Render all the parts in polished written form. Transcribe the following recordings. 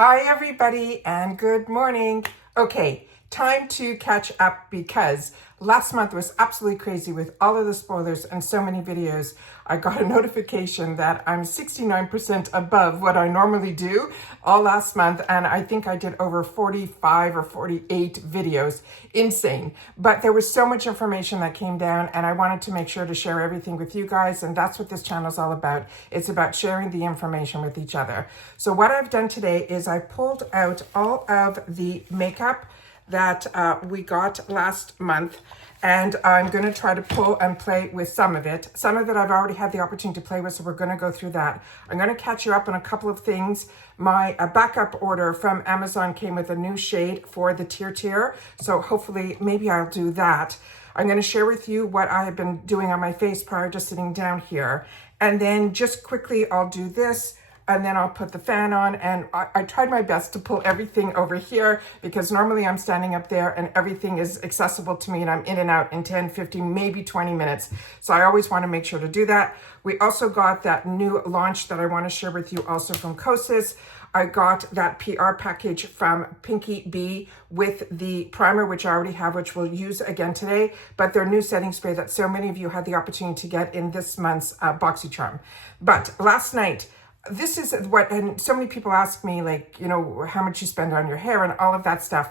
Hi everybody and good morning. Okay, time to catch up because last month was absolutely crazy with all of the spoilers and so many videos. I got a notification that I'm 69% above what I normally do all last month, and I think I did over 45 or 48 videos. Insane. But there was so much information that came down and I wanted to make sure to share everything with you guys, and that's what this channel is all about. It's about sharing the information with each other. So what I've done today is I pulled out all of the makeup that we got last month, and I'm going to try to pull and play with some of it. Some of it I've already had the opportunity to play with, so we're going to go through that. I'm going to catch you up on a couple of things. My backup order from Amazon came with a new shade for the tier, so hopefully maybe I'll do that. I'm going to share with you what I have been doing on my face prior to sitting down here, and then just quickly I'll do this. And then I'll put the fan on, and I tried my best to pull everything over here because normally I'm standing up there and everything is accessible to me and I'm in and out in 10, 15, maybe 20 minutes. So I always want to make sure to do that. We also got that new launch that I want to share with you also from Kosas. I got that PR package from Pinky Bee with the primer, which I already have, which we'll use again today, but their new setting spray that so many of you had the opportunity to get in this month's Boxycharm. But last night, this is what, and so many people ask me, like, you know, how much you spend on your hair and all of that stuff.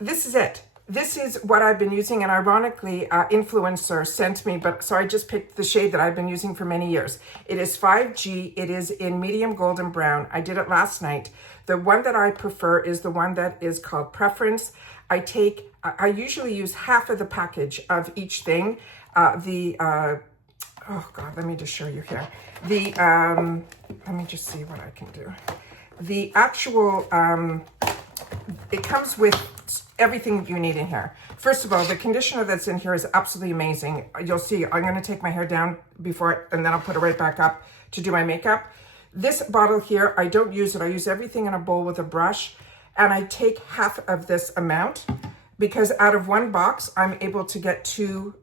This is it. This is what I've been using, and ironically, influencer sent me, but so I just picked the shade that I've been using for many years. It is 5G. It is in medium golden brown. I did it last night. The one that I prefer is the one that is called Preference. I usually use half of the package of each thing. Oh God, let me just show you here. Let me just see what I can do. The actual, it comes with everything you need in here. First of all, the conditioner that's in here is absolutely amazing. You'll see, I'm gonna take my hair down before, and then I'll put it right back up to do my makeup. This bottle here, I don't use it. I use everything in a bowl with a brush, and I take half of this amount because out of one box, I'm able to get two.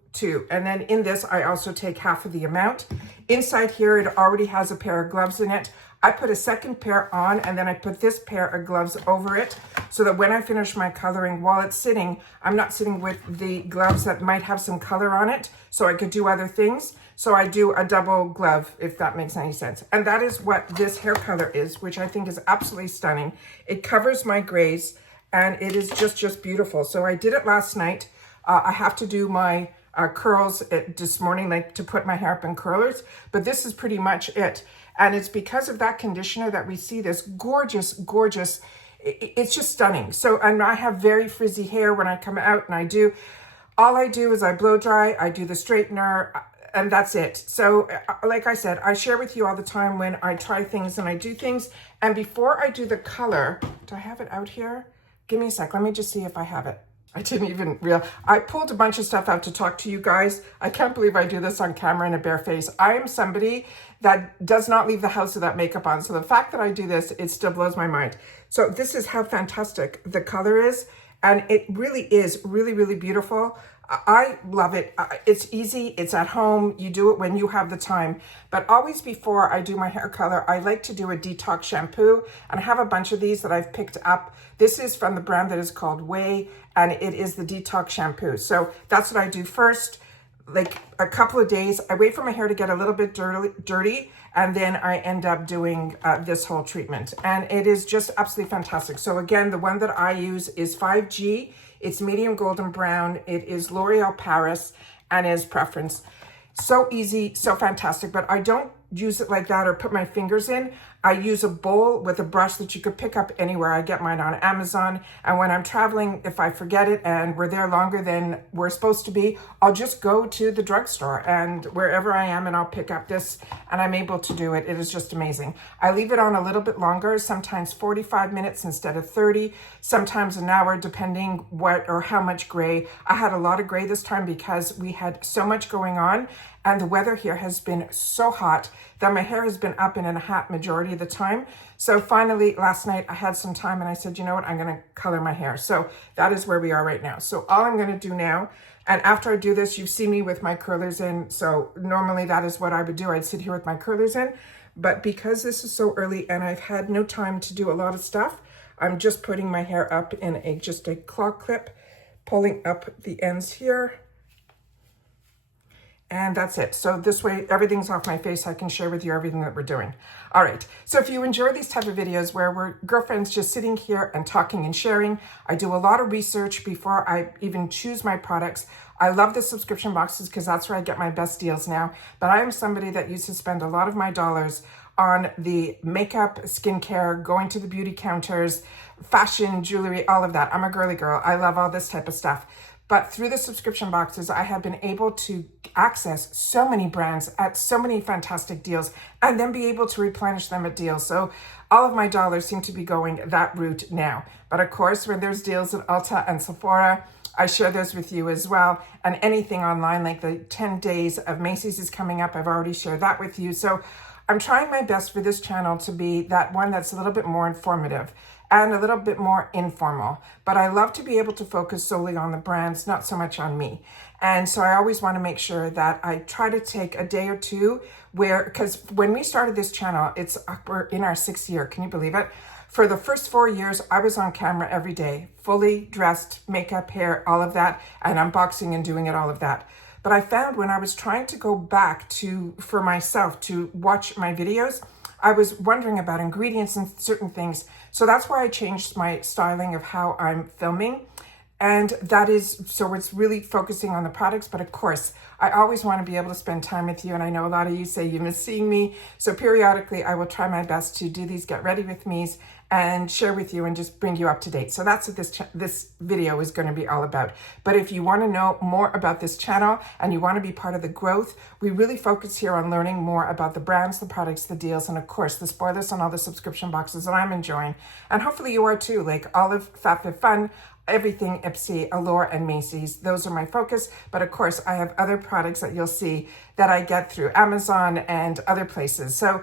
And then in this, I also take half of the amount. Inside here, it already has a pair of gloves in it. I put a second pair on, and then I put this pair of gloves over it so that when I finish my coloring, while it's sitting, I'm not sitting with the gloves that might have some color on it, so I could do other things. So I do a double glove, if that makes any sense. And that is what this hair color is, which I think is absolutely stunning. It covers my grays, and it is just beautiful. So I did it last night. I have to do my curls this morning, like to put my hair up in curlers, but this is pretty much it. And it's because of that conditioner that we see this gorgeous, it's just stunning. So, and I have very frizzy hair when I come out, and all I do is I blow dry, I do the straightener, and that's it. So like I said, I share with you all the time when I try things and I do things. And before I do the color, do I have it out here? Give me a sec, let me just see if I have it. I didn't even realize. I pulled a bunch of stuff out to talk to you guys. I can't believe I do this on camera in a bare face. I am somebody that does not leave the house without makeup on. So the fact that I do this, it still blows my mind. So this is how fantastic the color is. And it really is really beautiful. I love it. It's easy. It's at home. You do it when you have the time. But always before I do my hair color, I like to do a detox shampoo. And I have a bunch of these that I've picked up. This is from the brand that is called Way, and it is the detox shampoo. So that's what I do first. Like a couple of days, I wait for my hair to get a little bit dirty, and then I end up doing this whole treatment. And it is just absolutely fantastic. So again, the one that I use is 5G. It's medium golden brown. It is L'Oreal Paris and is Preference. So easy, so fantastic, but I don't use it like that or put my fingers in. I use a bowl with a brush that you could pick up anywhere. I get mine on Amazon. And when I'm traveling, if I forget it and we're there longer than we're supposed to be, I'll just go to the drugstore and wherever I am, and I'll pick up this, and I'm able to do it. It is just amazing. I leave it on a little bit longer, sometimes 45 minutes instead of 30, sometimes an hour, depending what or how much gray. I had a lot of gray this time because we had so much going on, and the weather here has been so hot that my hair has been up and in a hat majority of the time. So finally, last night I had some time and I said, you know what, I'm gonna color my hair. So that is where we are right now. So all I'm gonna do now, and after I do this, you see me with my curlers in. So normally that is what I would do. I'd sit here with my curlers in. But because this is so early and I've had no time to do a lot of stuff, I'm just putting my hair up in just a claw clip, pulling up the ends here. And that's it. So this way, everything's off my face. I can share with you everything that we're doing. All right. So if you enjoy these type of videos where we're girlfriends just sitting here and talking and sharing, I do a lot of research before I even choose my products. I love the subscription boxes because that's where I get my best deals now. But I am somebody that used to spend a lot of my dollars on the makeup, skincare, going to the beauty counters, fashion, jewelry, all of that. I'm a girly girl. I love all this type of stuff. But through the subscription boxes, I have been able to access so many brands at so many fantastic deals and then be able to replenish them at deals. So all of my dollars seem to be going that route now. But of course, when there's deals at Ulta and Sephora, I share those with you as well. And anything online, like the 10 days of Macy's is coming up. I've already shared that with you. So I'm trying my best for this channel to be that one that's a little bit more informative and a little bit more informal. But I love to be able to focus solely on the brands, not so much on me. And so I always want to make sure that I try to take a day or two because when we started this channel, we're in our 6th year. Can you believe it? For the first 4 years, I was on camera every day, fully dressed, makeup, hair, all of that, and unboxing and doing it, all of that. But I found when I was trying to go back for myself to watch my videos, I was wondering about ingredients and certain things. So that's why I changed my styling of how I'm filming. And so it's really focusing on the products. But of course, I always want to be able to spend time with you. And I know a lot of you say you miss seeing me. So periodically, I will try my best to do these get ready with me's and share with you and just bring you up to date. So that's what this video is going to be all about. But if you want to know more about this channel and you want to be part of the growth, we really focus here on learning more about the brands, the products, the deals, and of course, the spoilers on all the subscription boxes that I'm enjoying. And hopefully you are too, like Olive, FabFitFun, everything IPSY, Allure, and Macy's. Those are my focus. But of course, I have other products that you'll see that I get through Amazon and other places. So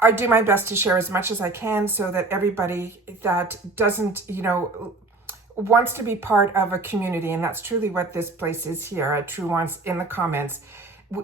I do my best to share as much as I can so that everybody that doesn't, wants to be part of a community, and that's truly what this place is here at Truewants in the comments.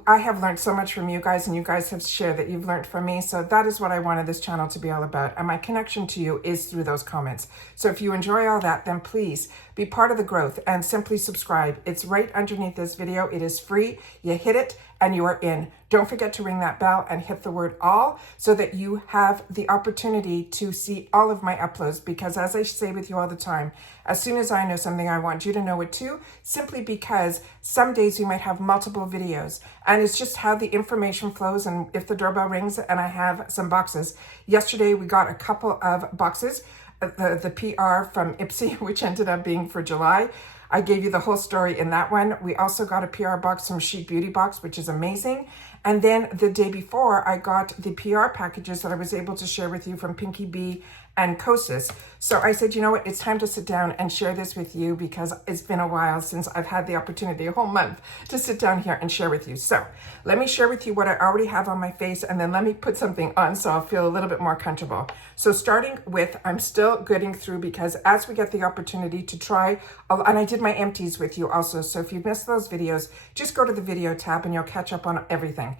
I have learned so much from you guys, and you guys have shared that you've learned from me. So that is what I wanted this channel to be all about. And my connection to you is through those comments. So if you enjoy all that, then please be part of the growth and simply subscribe. It's right underneath this video. It is free. You hit it and you are in. Don't forget to ring that bell and hit the word all so that you have the opportunity to see all of my uploads. Because as I say with you all the time, as soon as I know something, I want you to know it too, simply because some days we might have multiple videos and it's just how the information flows. And if the doorbell rings and I have some boxes, yesterday we got a couple of boxes, the PR from IPSY, which ended up being for July. I gave you the whole story in that one. We also got a PR box from Chic Beauty Box, which is amazing. And then the day before, I got the PR packages that I was able to share with you from Pinky Bee and Kosas. So I said, you know what, it's time to sit down and share this with you because it's been a while since I've had the opportunity, a whole month, to sit down here and share with you. So let me share with you what I already have on my face and then let me put something on so I'll feel a little bit more comfortable. So starting with, I'm still getting through because as we get the opportunity to try, and I did my empties with you also. So if you missed those videos, just go to the video tab and you'll catch up on everything.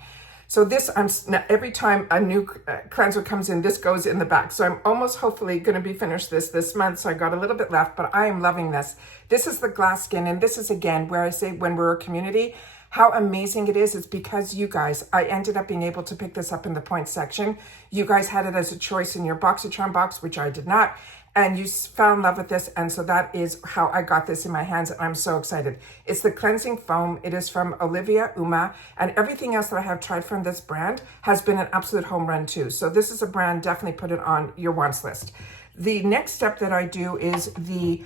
So this, every time a new cleanser comes in, this goes in the back. So I'm almost hopefully going to be finished this month. So I got a little bit left, but I am loving this. This is the glass skin. And this is, again, where I say when we're a community, how amazing it is. It's because you guys, I ended up being able to pick this up in the points section. You guys had it as a choice in your Boxycharm box, which I did not. And you fell in love with this. And so that is how I got this in my hands. And I'm so excited. It's the cleansing foam. It is from Olivia Uma. And everything else that I have tried from this brand has been an absolute home run too. So this is a brand, definitely put it on your wants list. The next step that I do is the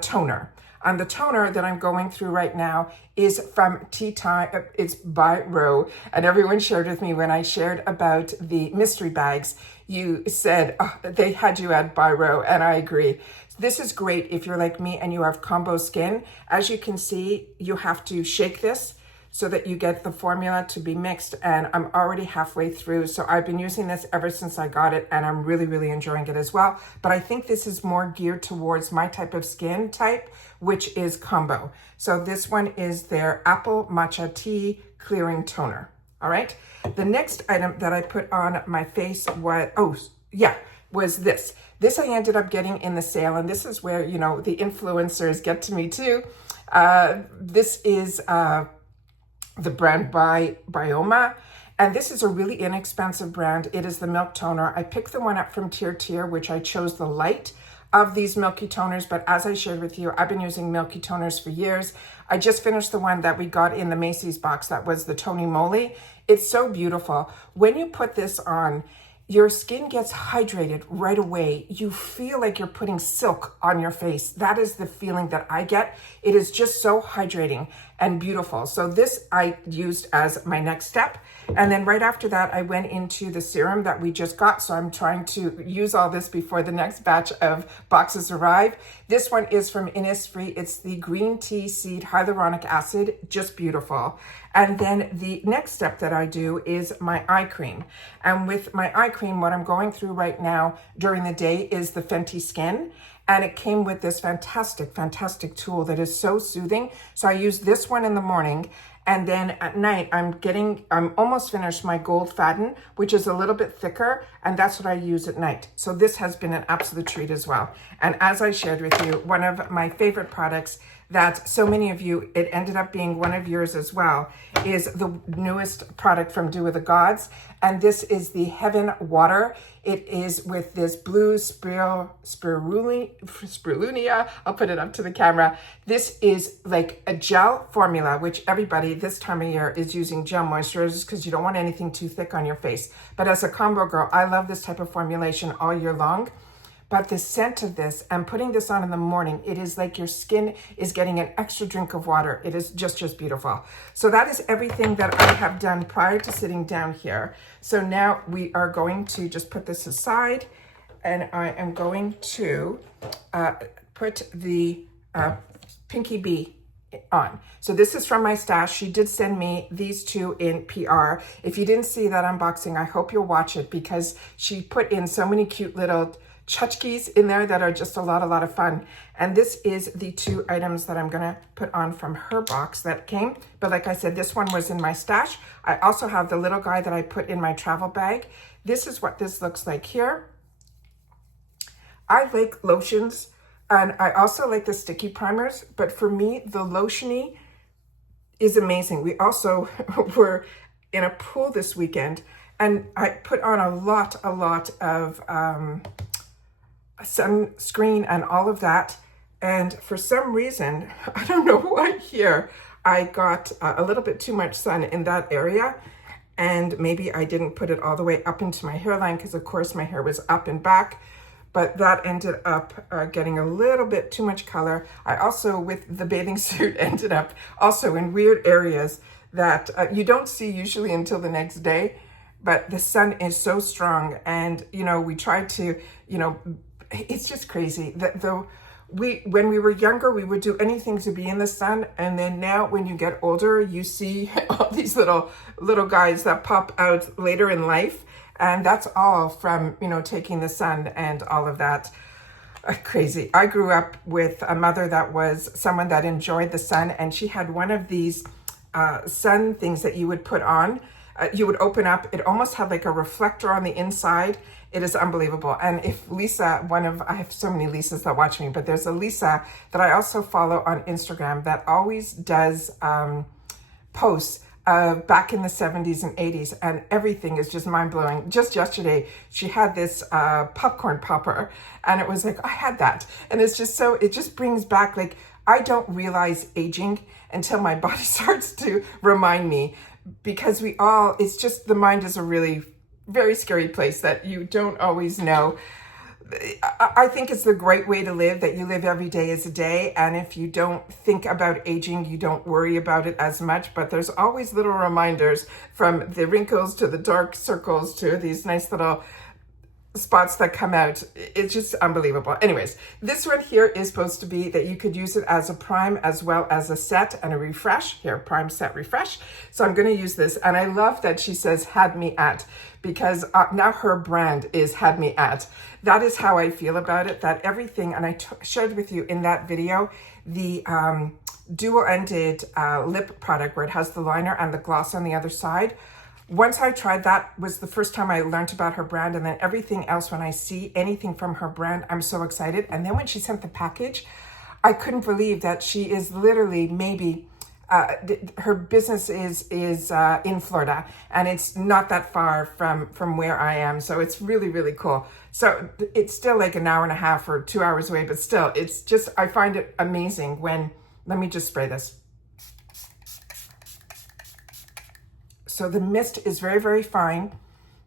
toner. And the toner that I'm going through right now is from Tea Time. It's by Ro. And everyone shared with me when I shared about the mystery bags. You said they had you at by Ro, and I agree. This is great if you're like me and you have combo skin. As you can see, you have to shake this so that you get the formula to be mixed, and I'm already halfway through. So I've been using this ever since I got it, and I'm really, really enjoying it as well. But I think this is more geared towards my type of skin type, which is combo. So this one is their Apple Matcha Tea Clearing Toner. all right? The next item that I put on my face was this. This I ended up getting in the sale, and this is where, you know, the influencers get to me too. This is the brand by Bioma, and this is a really inexpensive brand. It is the milk toner. I picked the one up from TRYON, which I chose the light of these milky toners, but as I shared with you, I've been using milky toners for years. I just finished the one that we got in the Macy's box. That was the Tony Moly. It's so beautiful. When you put this on, your skin gets hydrated right away. You feel like you're putting silk on your face. That is the feeling that I get. It is just so hydrating and beautiful. So this I used as my next step. And then right after that, I went into the serum that we just got. So I'm trying to use all this before the next batch of boxes arrive. This one is from Innisfree. It's the green tea seed hyaluronic acid, just beautiful. And then the next step that I do is my eye cream. And with my eye cream, what I'm going through right now during the day is the Fenty Skin. And it came with this fantastic, fantastic tool that is so soothing. So I use this one in the morning. And then at night, I'm almost finished my Gold Faden, which is a little bit thicker, and that's what I use at night. So this has been an absolute treat as well. And as I shared with you, one of my favorite products that so many of you, it ended up being one of yours as well, is the newest product from Dew of the Gods. And this is the Heaven Water. It is with this blue spirulinia. I'll put it up to the camera. This is like a gel formula, which everybody this time of year is using gel moisturizers because you don't want anything too thick on your face. But as a combo girl, I love this type of formulation all year long. But the scent of this and putting this on in the morning, it is like your skin is getting an extra drink of water. It is just beautiful. So that is everything that I have done prior to sitting down here. So now we are going to just put this aside, and I am going to put the Pinky Bee on. So this is from my stash. She did send me these two in PR. If you didn't see that unboxing, I hope you'll watch it because she put in so many cute little tchotchkes in there that are just a lot of fun. And this is the two items that I'm gonna put on from her box that came. But like I said, this one was in my stash. I also have the little guy that I put in my travel bag. This is what this looks like here. I like lotions, and I also like the sticky primers, but for me, the lotiony is amazing. We also were in a pool this weekend, and I put on a lot of sunscreen and all of that. And for some reason, I don't know why here, I got a little bit too much sun in that area. And maybe I didn't put it all the way up into my hairline because of course my hair was up and back, but that ended up getting a little bit too much color. I also, with the bathing suit, ended up also in weird areas that you don't see usually until the next day, but the sun is so strong. And, you know, we tried to, you know, it's just crazy that when we were younger, we would do anything to be in the sun. And then now when you get older, you see all these little guys that pop out later in life. And that's all from, you know, taking the sun and all of that. Crazy. I grew up with a mother that was someone that enjoyed the sun, and she had one of these sun things that you would put on. You would open up, it almost had like a reflector on the inside. It is unbelievable. And if Lisa, I have so many Lisas that watch me, but there's a Lisa that I also follow on Instagram that always does posts back in the 70s and 80s, and everything is just mind-blowing. Just yesterday, she had this popcorn popper, and it was like, I had that. And it's just so, it just brings back, like, I don't realize aging until my body starts to remind me, because it's just, the mind is a really very scary place that you don't always know. I think it's the great way to live, that you live every day as a day. And if you don't think about aging, you don't worry about it as much. But there's always little reminders, from the wrinkles to the dark circles to these nice little spots that come out. It's just unbelievable. Anyways, this one here is supposed to be that you could use it as a prime as well as a set and a refresh. Here, prime, set, refresh. So I'm going to use this. And I love that she says had me at, because now her brand is had me at. That is how I feel about it, that everything, and I shared with you in that video, the dual-ended lip product where it has the liner and the gloss on the other side. once I tried, that was the first time I learned about her brand. And then everything else, when I see anything from her brand, I'm so excited. And then when she sent the package, I couldn't believe that she is literally maybe, her business is in Florida, and it's not that far from where I am. So it's really, really cool. So it's still like an hour and a half or 2 hours away, but still, it's just, I find it amazing when, let me just spray this. So the mist is very, very fine.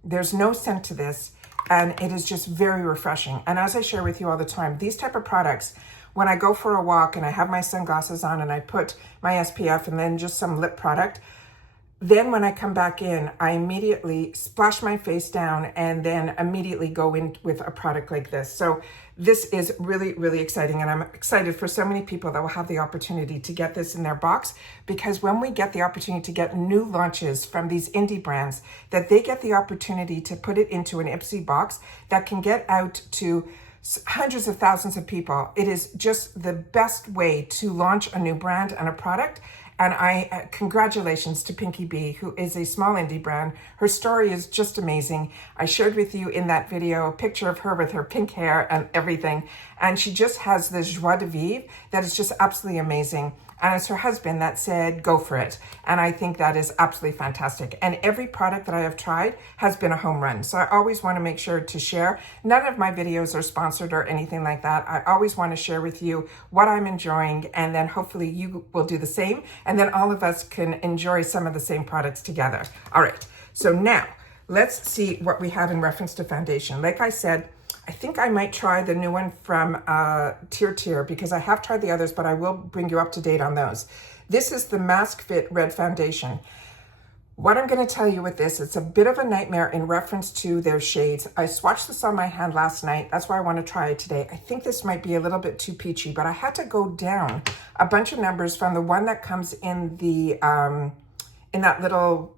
There's no scent to this, and it is just very refreshing. And as I share with you all the time, these type of products, when I go for a walk and I have my sunglasses on and I put my SPF and then just some lip product, then when I come back in, I immediately splash my face down and then immediately go in with a product like this. So this is really, really exciting. And I'm excited for so many people that will have the opportunity to get this in their box, because when we get the opportunity to get new launches from these indie brands, that they get the opportunity to put it into an IPSY box that can get out to hundreds of thousands of people. It is just the best way to launch a new brand and a product. And congratulations to Pinky Bee, who is a small indie brand. Her story is just amazing. I shared with you in that video a picture of her with her pink hair and everything. And she just has this joie de vivre that is just absolutely amazing. And it's her husband that said, go for it. And I think that is absolutely fantastic. And every product that I have tried has been a home run. So I always want to make sure to share. None of my videos are sponsored or anything like that. I always want to share with you what I'm enjoying, and then hopefully you will do the same. And then all of us can enjoy some of the same products together. All right, so now let's see what we have in reference to foundation. Like I said, I think I might try the new one from TRYON, because I have tried the others, but I will bring you up to date on those. This is the Mask Fit Red Foundation. What I'm going to tell you with this, it's a bit of a nightmare in reference to their shades. I swatched this on my hand last night. That's why I want to try it today. I think this might be a little bit too peachy, but I had to go down a bunch of numbers from the one that comes in the in that little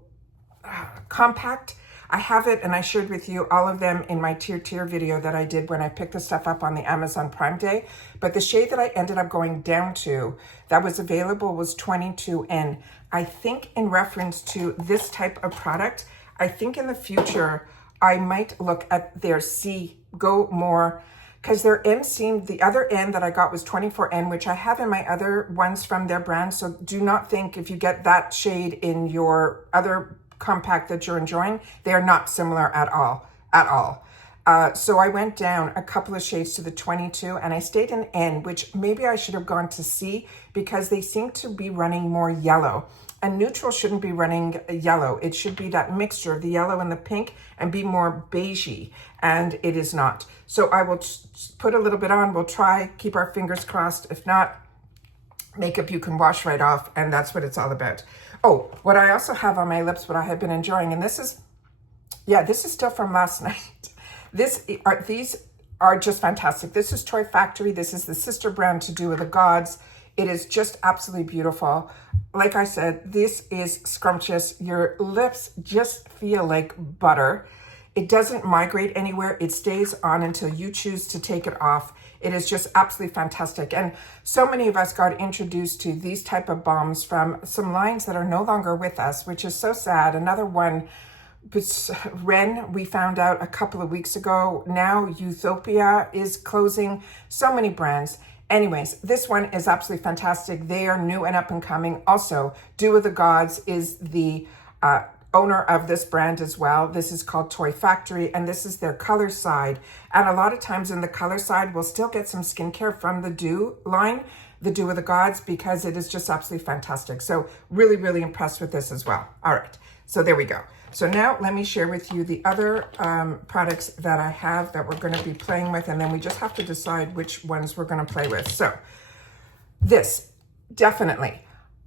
compact. I have it, and I shared with you all of them in my tier video that I did when I picked the stuff up on the Amazon Prime Day. But the shade that I ended up going down to that was available was 22N. I think in reference to this type of product, I think in the future, I might look at their go more, because their N seemed, the other N that I got was 24N, which I have in my other ones from their brand. So do not think if you get that shade in your other compact that you're enjoying, they are not similar at all. So I went down a couple of shades to the 22, and I stayed in N, which maybe I should have gone to C, because they seem to be running more yellow. And neutral shouldn't be running yellow. It should be that mixture of the yellow and the pink and be more beigey, and it is not. So I will put a little bit on. We'll try, keep our fingers crossed. If not, makeup you can wash right off, and that's what it's all about. Oh, what I also have on my lips, what I have been enjoying, and this is still from last night. These are just fantastic. This is Toy Factory. This is the sister brand to Do With The Gods. It is just absolutely beautiful. Like I said, this is scrumptious. Your lips just feel like butter. It doesn't migrate anywhere. It stays on until you choose to take it off. It is just absolutely fantastic. And so many of us got introduced to these type of balms from some lines that are no longer with us, which is so sad. Another one, Ren, we found out a couple of weeks ago. Now Utopia is closing. So many brands. Anyways, this one is absolutely fantastic. They are new and up and coming. Also, Do With The Gods is the owner of this brand as well. This is called Toy Factory, and this is their color side. And a lot of times in the color side, we'll still get some skincare from the Do line, the Do With The Gods, because it is just absolutely fantastic. So really, really impressed with this as well. All right, so there we go. So now let me share with you the other products that I have that we're going to be playing with, and then we just have to decide which ones we're going to play with. So this, definitely.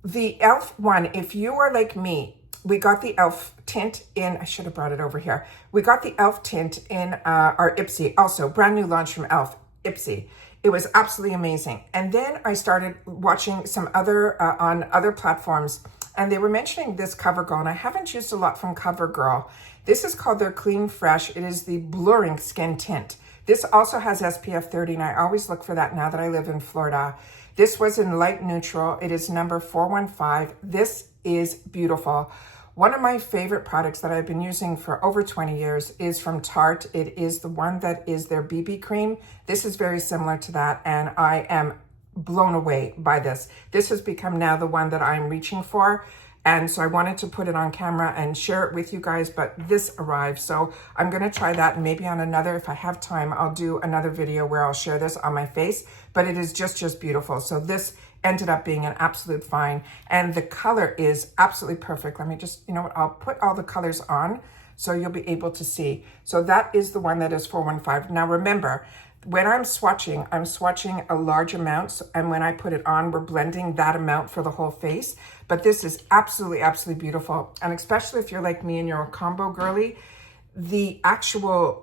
The e.l.f. one, if you are like me, we got the e.l.f. tint in, I should have brought it over here. We got the e.l.f. tint in our IPSY, also brand new launch from e.l.f. IPSY. It was absolutely amazing. And then I started watching some other, on other platforms, and they were mentioning this CoverGirl, and I haven't used a lot from CoverGirl. This is called their Clean Fresh. It is the Blurring Skin Tint. This also has SPF 30, and I always look for that now that I live in Florida. This was in light neutral. It is number 415. This is beautiful. One of my favorite products that I've been using for over 20 years is from Tarte. It is the one that is their BB cream. This is very similar to that, and I am blown away by this. This has become now the one that I'm reaching for. And so I wanted to put it on camera and share it with you guys, but this arrived. So I'm gonna try that, and maybe on another, if I have time, I'll do another video where I'll share this on my face, but it is just beautiful. So this ended up being an absolute find, and the color is absolutely perfect. Let me just, you know what, I'll put all the colors on so you'll be able to see. So that is the one that is 415. Now remember, when I'm swatching a large amount, and when I put it on, we're blending that amount for the whole face. But this is absolutely beautiful. And especially if you're like me and you're a combo girly, the actual,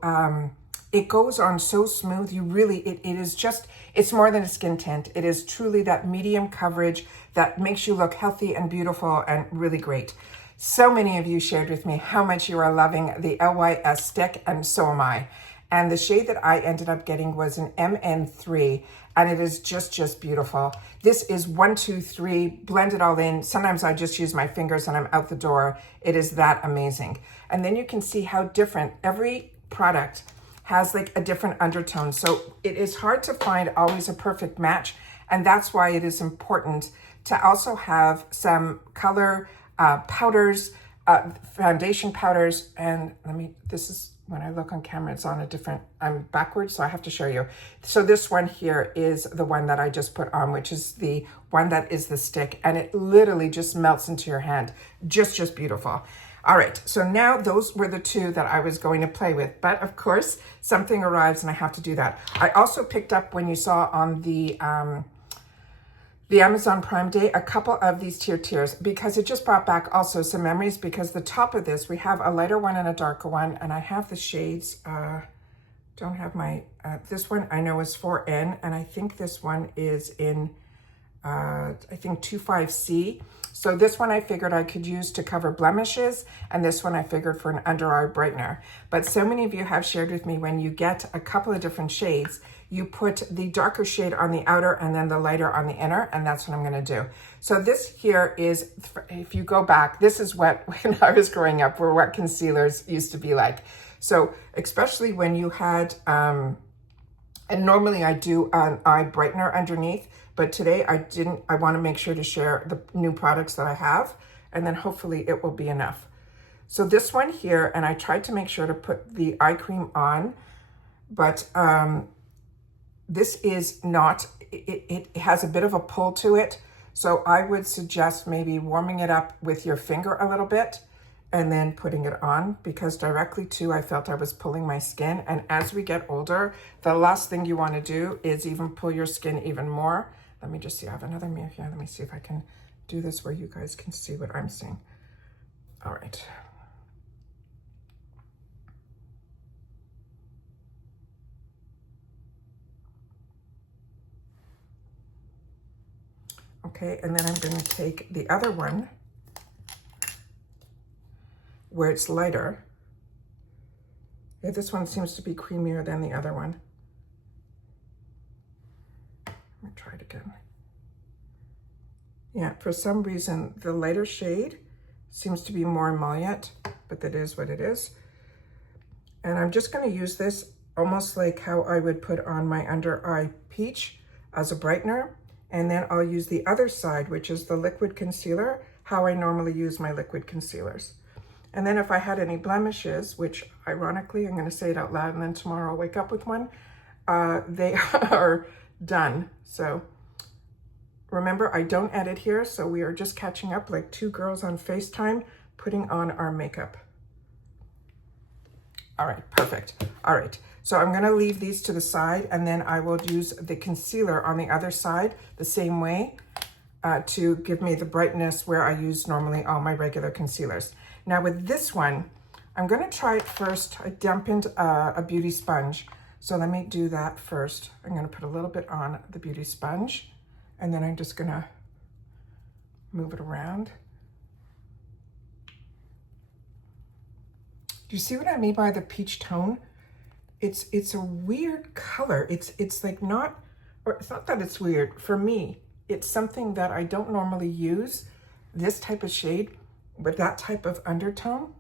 it goes on so smooth. You really, it is just, it's more than a skin tint. It is truly that medium coverage that makes you look healthy and beautiful and really great. So many of you shared with me how much you are loving the LYS stick, and so am I. And the shade that I ended up getting was an MN3, and it is just beautiful. This is 1, 2, 3, blend it all in. Sometimes I just use my fingers and I'm out the door. It is that amazing. And then you can see how different every product has, like a different undertone. So it is hard to find always a perfect match. And that's why it is important to also have some color powders, foundation powders. And this is, when I look on camera, it's on a different, I'm backwards, so I have to show you. So this one here is the one that I just put on, which is the one that is the stick, and it literally just melts into your hand. Just beautiful. All right, so now those were the two that I was going to play with, but of course, something arrives and I have to do that. I also picked up, when you saw on the Amazon Prime Day, a couple of these tiers, because it just brought back also some memories, because the top of this, we have a lighter one and a darker one, and I have the shades, don't have my, this one I know is 4N, and I think this one is in, I think 25C. So this one I figured I could use to cover blemishes, and this one I figured for an under eye brightener. But so many of you have shared with me, when you get a couple of different shades, you put the darker shade on the outer and then the lighter on the inner, and that's what I'm gonna do. So this here is, if you go back, this is what, when I was growing up, were what concealers used to be like. So especially when you had, and normally I do an eye brightener underneath, but today I didn't. I wanna make sure to share the new products that I have, and then hopefully it will be enough. So this one here, and I tried to make sure to put the eye cream on, but this is not, it has a bit of a pull to it. So I would suggest maybe warming it up with your finger a little bit and then putting it on, because directly too, I felt I was pulling my skin. And as we get older, the last thing you want to do is even pull your skin even more. Let me just see, I have another mirror here. Let me see if I can do this where you guys can see what I'm seeing. All right. Okay, and then I'm going to take the other one where it's lighter. Yeah, this one seems to be creamier than the other one. Let me try it again. Yeah, for some reason, the lighter shade seems to be more emollient, but that is what it is. And I'm just going to use this almost like how I would put on my under eye peach as a brightener. And then I'll use the other side, which is the liquid concealer, how I normally use my liquid concealers. And then if I had any blemishes, which ironically, I'm going to say it out loud, and then tomorrow I'll wake up with one, they are done. So remember, I don't edit here, so we are just catching up like two girls on FaceTime, putting on our makeup. All right, perfect. All right, so I'm gonna leave these to the side, and then I will use the concealer on the other side the same way to give me the brightness where I use normally all my regular concealers. Now with this one, I'm gonna try it first. I dampened a beauty sponge. So let me do that first. I'm gonna put a little bit on the beauty sponge, and then I'm just gonna move it around. Do you see what I mean by the peach tone? It's a weird color. It's like not, or it's not that it's weird. For me, it's something that I don't normally use, this type of shade, with that type of undertone.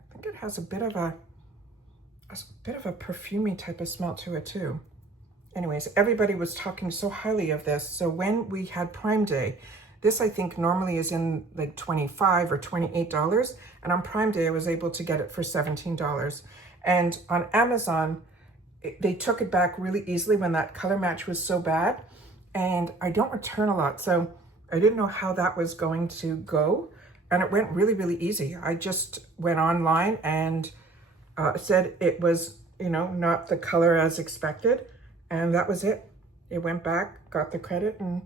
I think it has a bit of a perfumey type of smell to it too. Anyways, everybody was talking so highly of this. So when we had Prime Day, this I think normally is in like $25 or $28. And on Prime Day, I was able to get it for $17. And on Amazon, they took it back really easily when that color match was so bad. And I don't return a lot, so I didn't know how that was going to go. And it went really, really easy. I just went online and said it was, you know, not the color as expected. And that was it. It went back, got the credit. And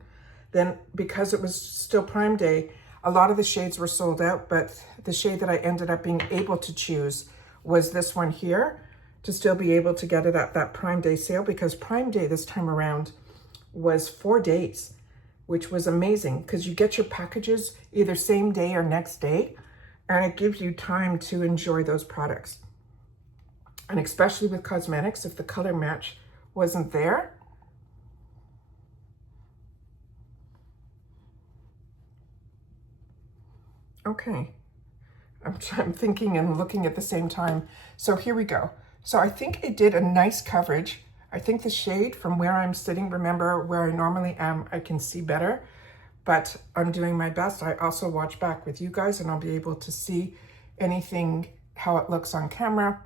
then because it was still Prime Day, a lot of the shades were sold out, but the shade that I ended up being able to choose was this one here, to still be able to get it at that Prime Day sale, because Prime Day this time around was 4 days, which was amazing because you get your packages either same day or next day, and it gives you time to enjoy those products. And especially with cosmetics, if the color match wasn't there, okay, I'm thinking and looking at the same time. So here we go. So I think it did a nice coverage. I think the shade from where I'm sitting, remember where I normally am, I can see better, but I'm doing my best. I also watch back with you guys and I'll be able to see anything, how it looks on camera.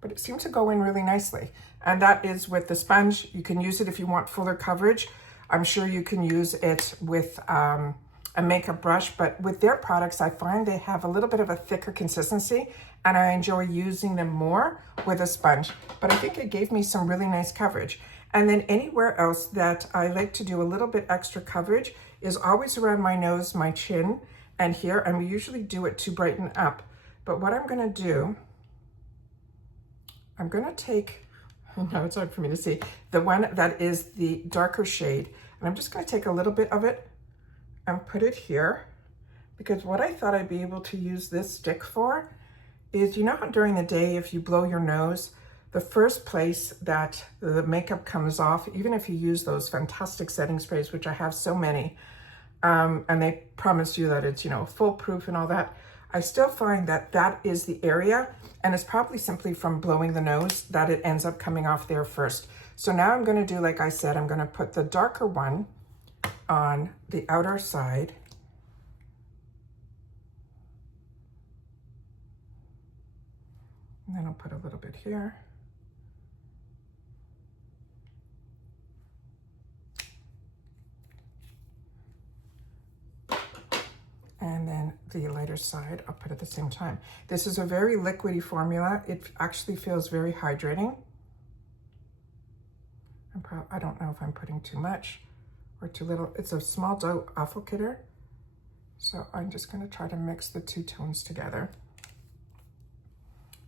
But it seemed to go in really nicely. And that is with the sponge. You can use it if you want fuller coverage. I'm sure you can use it with a makeup brush, but with their products, I find they have a little bit of a thicker consistency and I enjoy using them more with a sponge. But I think it gave me some really nice coverage. And then anywhere else that I like to do a little bit extra coverage is always around my nose, my chin, and here. And we usually do it to brighten up. But what I'm gonna do, I'm gonna take, now it's hard for me to see, the one that is the darker shade. And I'm just gonna take a little bit of it and put it here, because what I thought I'd be able to use this stick for is, you know how during the day, if you blow your nose, the first place that the makeup comes off, even if you use those fantastic setting sprays, which I have so many, and they promise you that it's, you know, foolproof and all that, I still find that that is the area, and it's probably simply from blowing the nose that it ends up coming off there first. So now I'm gonna do, like I said, I'm gonna put the darker one on the outer side. And then I'll put a little bit here. And then the lighter side, I'll put at the same time. This is a very liquidy formula. It actually feels very hydrating. I don't know if I'm putting too much or too little. It's a small doe applicator. So I'm just gonna try to mix the two tones together.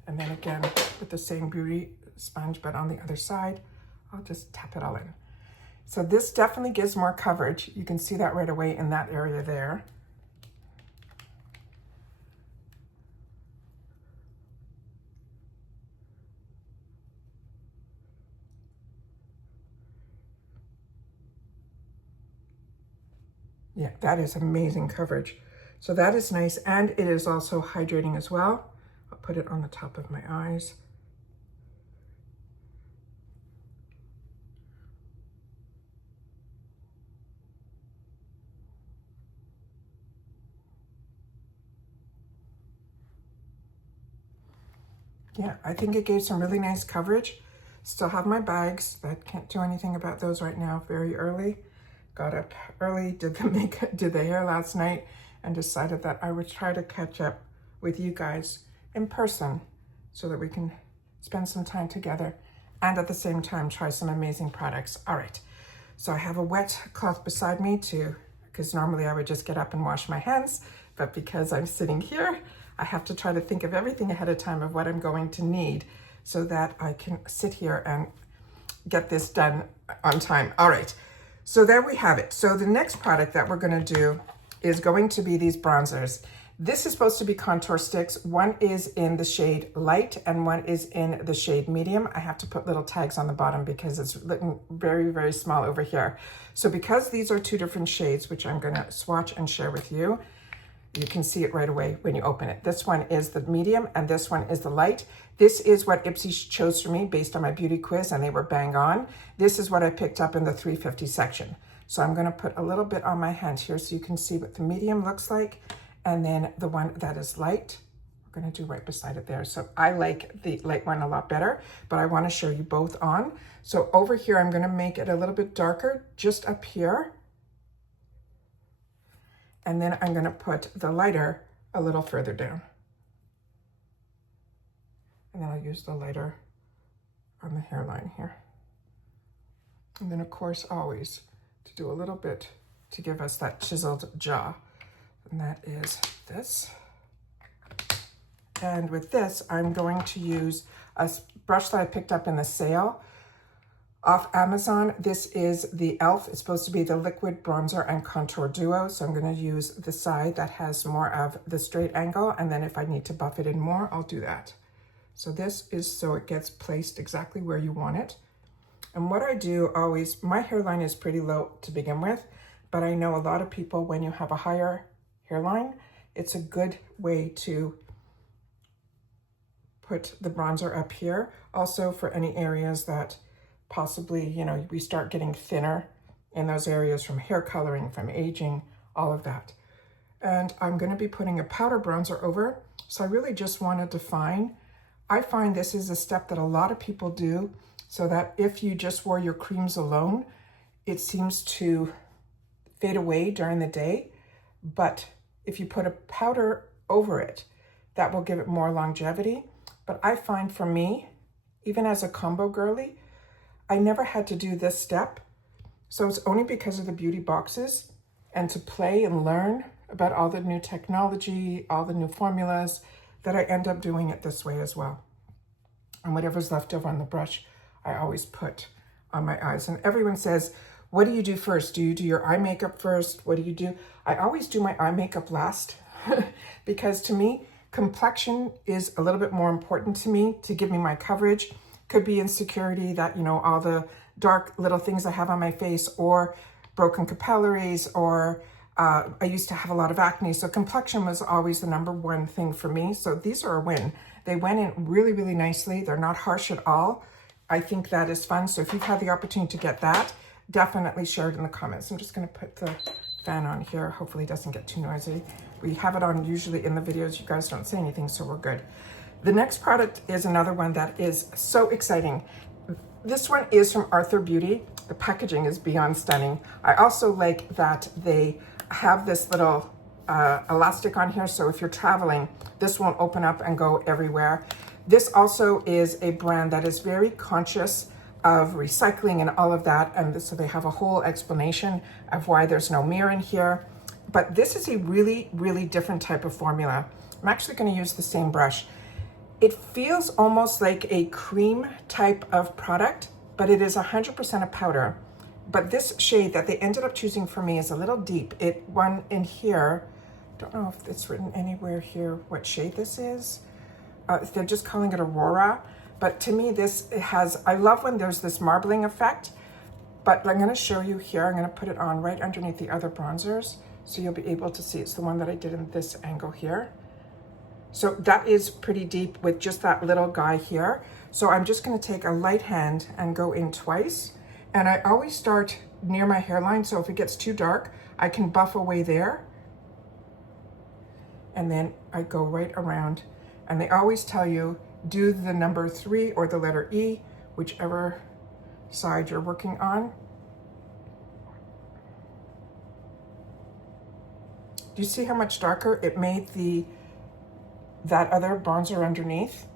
And then again, with the same beauty sponge, but on the other side, I'll just tap it all in. So this definitely gives more coverage. You can see that right away in that area there. Yeah, that is amazing coverage. So that is nice, and it is also hydrating as well. I'll put it on the top of my eyes. Yeah, I think it gave some really nice coverage. Still have my bags, but can't do anything about those right now. Very early. Got up early, did the makeup, did the hair last night, and decided that I would try to catch up with you guys in person so that we can spend some time together and at the same time try some amazing products. All right, so I have a wet cloth beside me because normally I would just get up and wash my hands, but because I'm sitting here, I have to try to think of everything ahead of time of what I'm going to need so that I can sit here and get this done on time. All right. So there we have it. So the next product that we're going to do is going to be these bronzers. This is supposed to be contour sticks. One is in the shade light and one is in the shade medium. I have to put little tags on the bottom because it's written very, very small over here. So because these are two different shades, which I'm gonna swatch and share with you, you can see it right away when you open it. This one is the medium and this one is the light. This is what IPSY chose for me based on my beauty quiz, and they were bang on. This is what I picked up in the 350 section. So I'm gonna put a little bit on my hand here so you can see what the medium looks like. And then the one that is light, we're gonna do right beside it there. So I like the light one a lot better, but I wanna show you both on. So over here, I'm gonna make it a little bit darker, just up here. And then I'm gonna put the lighter a little further down. And then I'll use the lighter on the hairline here. And then of course, always to do a little bit to give us that chiseled jaw. And that is this. And with this, I'm going to use a brush that I picked up in the sale off Amazon. This is the e.l.f. It's supposed to be the liquid bronzer and contour duo. So I'm going to use the side that has more of the straight angle. And then if I need to buff it in more, I'll do that. So this is so it gets placed exactly where you want it. And what I do always, my hairline is pretty low to begin with, but I know a lot of people, when you have a higher hairline, it's a good way to put the bronzer up here. Also for any areas that possibly, you know, we start getting thinner in those areas from hair coloring, from aging, all of that. And I'm going to be putting a powder bronzer over. So I really just want to define. I find this is a step that a lot of people do, so that if you just wore your creams alone, it seems to fade away during the day. But if you put a powder over it, that will give it more longevity. But I find for me, even as a combo girly, I never had to do this step. So it's only because of the beauty boxes and to play and learn about all the new technology, all the new formulas, that I end up doing it this way as well. And whatever's left over on the brush, I always put on my eyes. And everyone says, what do you do first? Do you do your eye makeup first? What do you do? I always do my eye makeup last because to me, complexion is a little bit more important to me to give me my coverage. Could be insecurity that, you know, all the dark little things I have on my face, or broken capillaries, or I used to have a lot of acne. So complexion was always the #1 thing for me. So these are a win. They went in really, really nicely. They're not harsh at all. I think that is fun. So if you've had the opportunity to get that, definitely share it in the comments. I'm just going to put the fan on here. Hopefully it doesn't get too noisy. We have it on usually in the videos. You guys don't say anything, so we're good. The next product is another one that is so exciting. This one is from Arthur Beauty. The packaging is beyond stunning. I also like that they have this little elastic on here, so if you're traveling, this won't open up and go everywhere. This also is a brand that is very conscious of recycling and all of that, and so they have a whole explanation of why there's no mirror in here. But this is a really, really different type of formula. I'm actually going to use the same brush. It feels almost like a cream type of product, but it is 100% a powder. But this shade that they ended up choosing for me is a little deep. One in here, don't know if it's written anywhere here what shade this is. They're just calling it Aurora. But to me, this has, I love when there's this marbling effect, but I'm gonna show you here. I'm gonna put it on right underneath the other bronzers, so you'll be able to see. It's the one that I did in this angle here. So that is pretty deep with just that little guy here. So I'm just gonna take a light hand and go in twice. And I always start near my hairline, so if it gets too dark, I can buff away there. And then I go right around. And they always tell you, do the number 3 or the letter E, whichever side you're working on. Do you see how much darker it made that other bronzer underneath?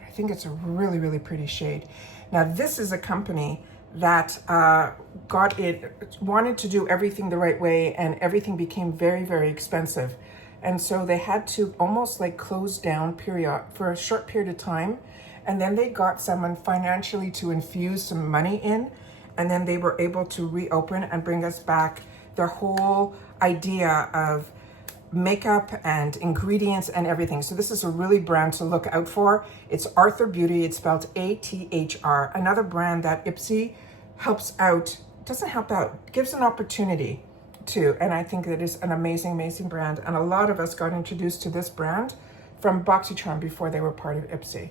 I think it's a really, really pretty shade. Now, this is a company that wanted to do everything the right way, and everything became very, very expensive. And so they had to almost like close down for a short period of time and then they got someone financially to infuse some money in, and then they were able to reopen and bring us back their whole idea of makeup and ingredients and everything. So this is a really brand to look out for. It's Arthur Beauty. It's spelled A-T-H-R. Another brand that IPSY helps out, doesn't help out, gives an opportunity to. And I think that is an amazing, amazing brand. And a lot of us got introduced to this brand from Boxycharm before they were part of IPSY.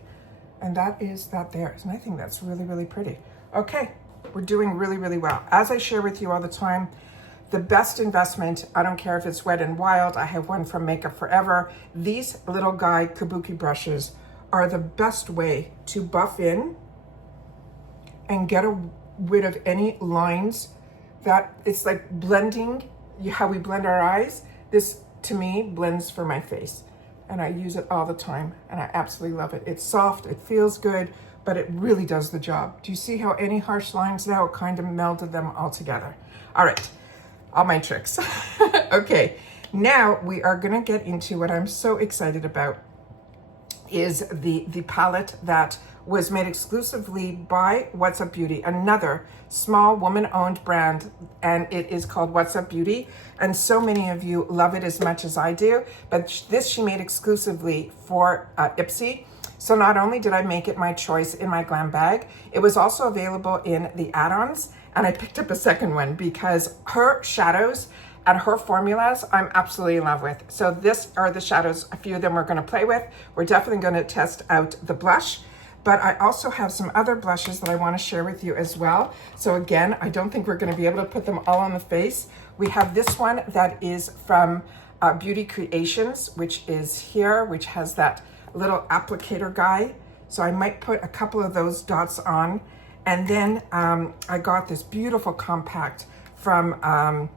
And that is that there. And I think that's really, really pretty. Okay, we're doing really, really well. As I share with you all the time, the best investment, I don't care if it's Wet n Wild, I have one from Makeup Forever. These little guy kabuki brushes are the best way to buff in and get rid of any lines that it's like blending, how we blend our eyes. This to me blends for my face, and I use it all the time and I absolutely love it. It's soft, it feels good, but it really does the job. Do you see how any harsh lines now, it kind of melded them all together? All right. All my tricks. Okay, now we are gonna get into what I'm so excited about is the palette that was made exclusively by What's Up Beauty, another small woman-owned brand, and it is called What's Up Beauty. And so many of you love it as much as I do, but this she made exclusively for IPSY. So not only did I make it my choice in my glam bag, it was also available in the add-ons, and I picked up a second one because her shadows and her formulas I'm absolutely in love with. So this are the shadows, a few of them we're gonna play with. We're definitely gonna test out the blush, but I also have some other blushes that I wanna share with you as well. So again, I don't think we're gonna be able to put them all on the face. We have this one that is from Beauty Creations, which is here, which has that little applicator guy. So I might put a couple of those dots on. And then I got this beautiful compact from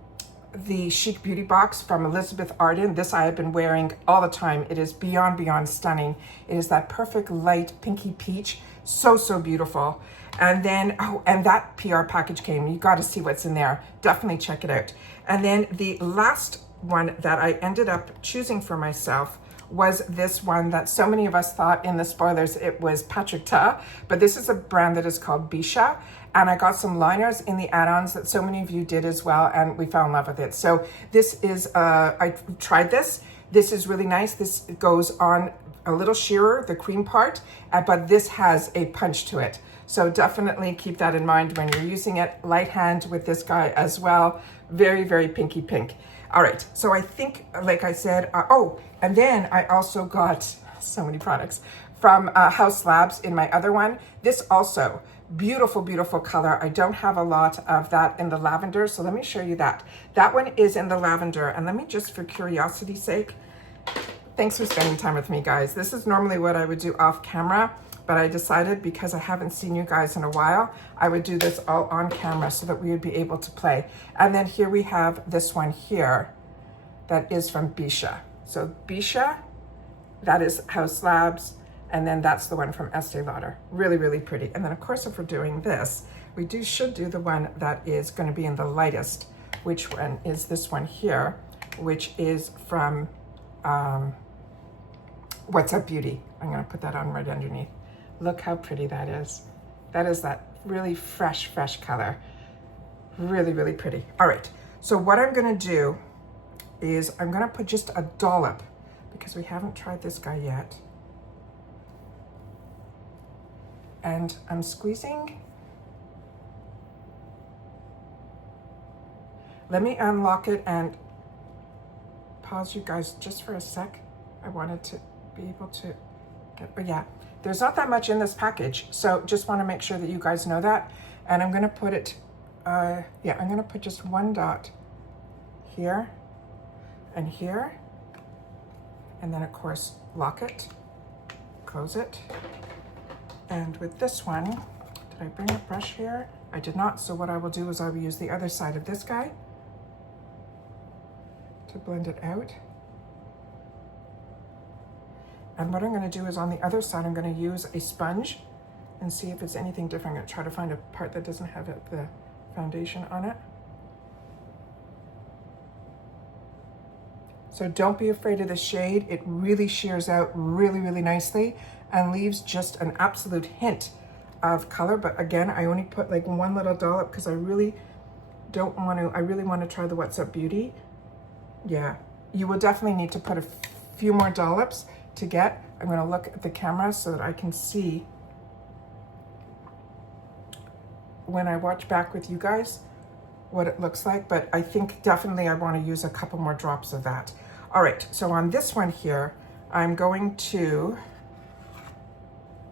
the Chic Beauty Box from Elizabeth Arden. This I have been wearing all the time. It is beyond, beyond stunning. It is that perfect light pinky peach. So, so beautiful. And then, oh, and that PR package came. You got to see what's in there. Definitely check it out. And then the last one that I ended up choosing for myself was this one that so many of us thought in the spoilers it was Patrick Ta, but this is a brand that is called Bisha, and I got some liners in the add-ons that so many of you did as well, and we fell in love with it. So this is, I tried this. This is really nice. This goes on a little sheerer, the cream part, but this has a punch to it. So definitely keep that in mind when you're using it. Light hand with this guy as well. Very, very pinky pink. All right, so I think, like I said, oh, and then I also got so many products from House Labs in my other one. This also, beautiful, beautiful color. I don't have a lot of that in the lavender, so let me show you that. That one is in the lavender, and let me just, for curiosity's sake, thanks for spending time with me, guys. This is normally what I would do off camera, but I decided because I haven't seen you guys in a while, I would do this all on camera so that we would be able to play. And then here we have this one here that is from Bisha. So Bisha, that is House Labs, and then that's the one from Estee Lauder. Really, really pretty. And then of course, if we're doing this, we should do the one that is gonna be in the lightest, which one is this one here, which is from What's Up Beauty. I'm gonna put that on right underneath. Look how pretty that is. That is that really fresh, fresh color. Really, really pretty. All right, so what I'm gonna do is I'm gonna put just a dollop, because we haven't tried this guy yet. And I'm squeezing. Let me unlock it and pause you guys just for a sec. I wanted to be able to get, oh yeah. There's not that much in this package, so just want to make sure that you guys know that. And I'm going to put it, I'm going to put just one dot here and here. And then, of course, lock it, close it. And with this one, did I bring a brush here? I did not, so what I will do is I will use the other side of this guy to blend it out. And what I'm gonna do is on the other side, I'm gonna use a sponge and see if it's anything different. I'm gonna try to find a part that doesn't have the foundation on it. So don't be afraid of the shade. It really shears out really, really nicely and leaves just an absolute hint of color. But again, I only put like one little dollop because I really don't want to, I really want to try the What's Up Beauty. Yeah, you will definitely need to put a few more dollops to get. I'm going to look at the camera so that I can see when I watch back with you guys what it looks like, but I think definitely I want to use a couple more drops of that. All right, so on this one here, I'm going to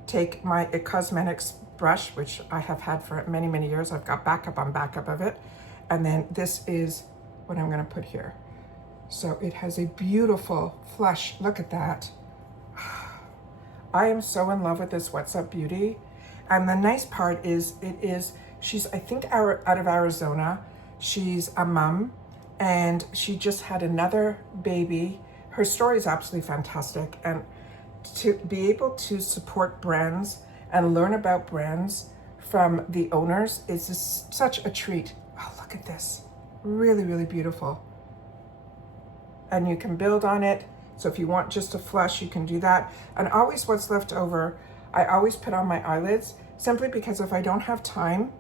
take my IT Cosmetics brush, which I have had for many, many years. I've got backup on backup of it. And then this is what I'm going to put here. So it has a beautiful flush. Look at that. I am so in love with this What's Up Beauty. And the nice part is she's, I think, out of Arizona. She's a mom and she just had another baby. Her story is absolutely fantastic. And to be able to support brands and learn about brands from the owners is just such a treat. Oh, look at this. Really, really beautiful. And you can build on it. So if you want just a flush, you can do that. And always what's left over, I always put on my eyelids, simply because if I don't have time,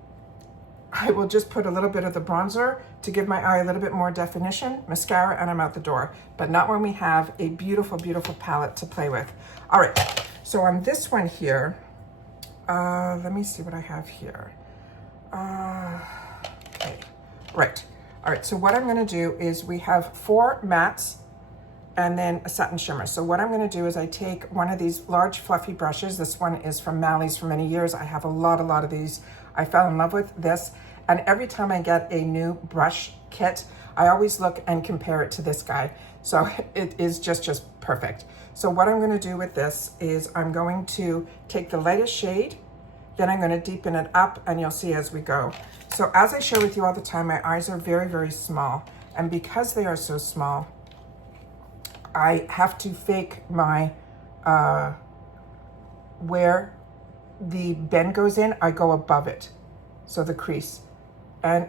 I will just put a little bit of the bronzer to give my eye a little bit more definition, mascara, and I'm out the door. But not when we have a beautiful, beautiful palette to play with. All right, so on this one here, let me see what I have here. Okay, right. All right, so what I'm gonna do is we have 4 mattes and then a satin shimmer. So what I'm gonna do is I take one of these large fluffy brushes. This one is from Mally's for many years. I have a lot of these. I fell in love with this. And every time I get a new brush kit, I always look and compare it to this guy. So it is just perfect. So what I'm gonna do with this is I'm going to take the lightest shade, then I'm gonna deepen it up, and you'll see as we go. So as I share with you all the time, my eyes are very, very small. And because they are so small, I have to fake my, where the bend goes in, I go above it. So the crease. And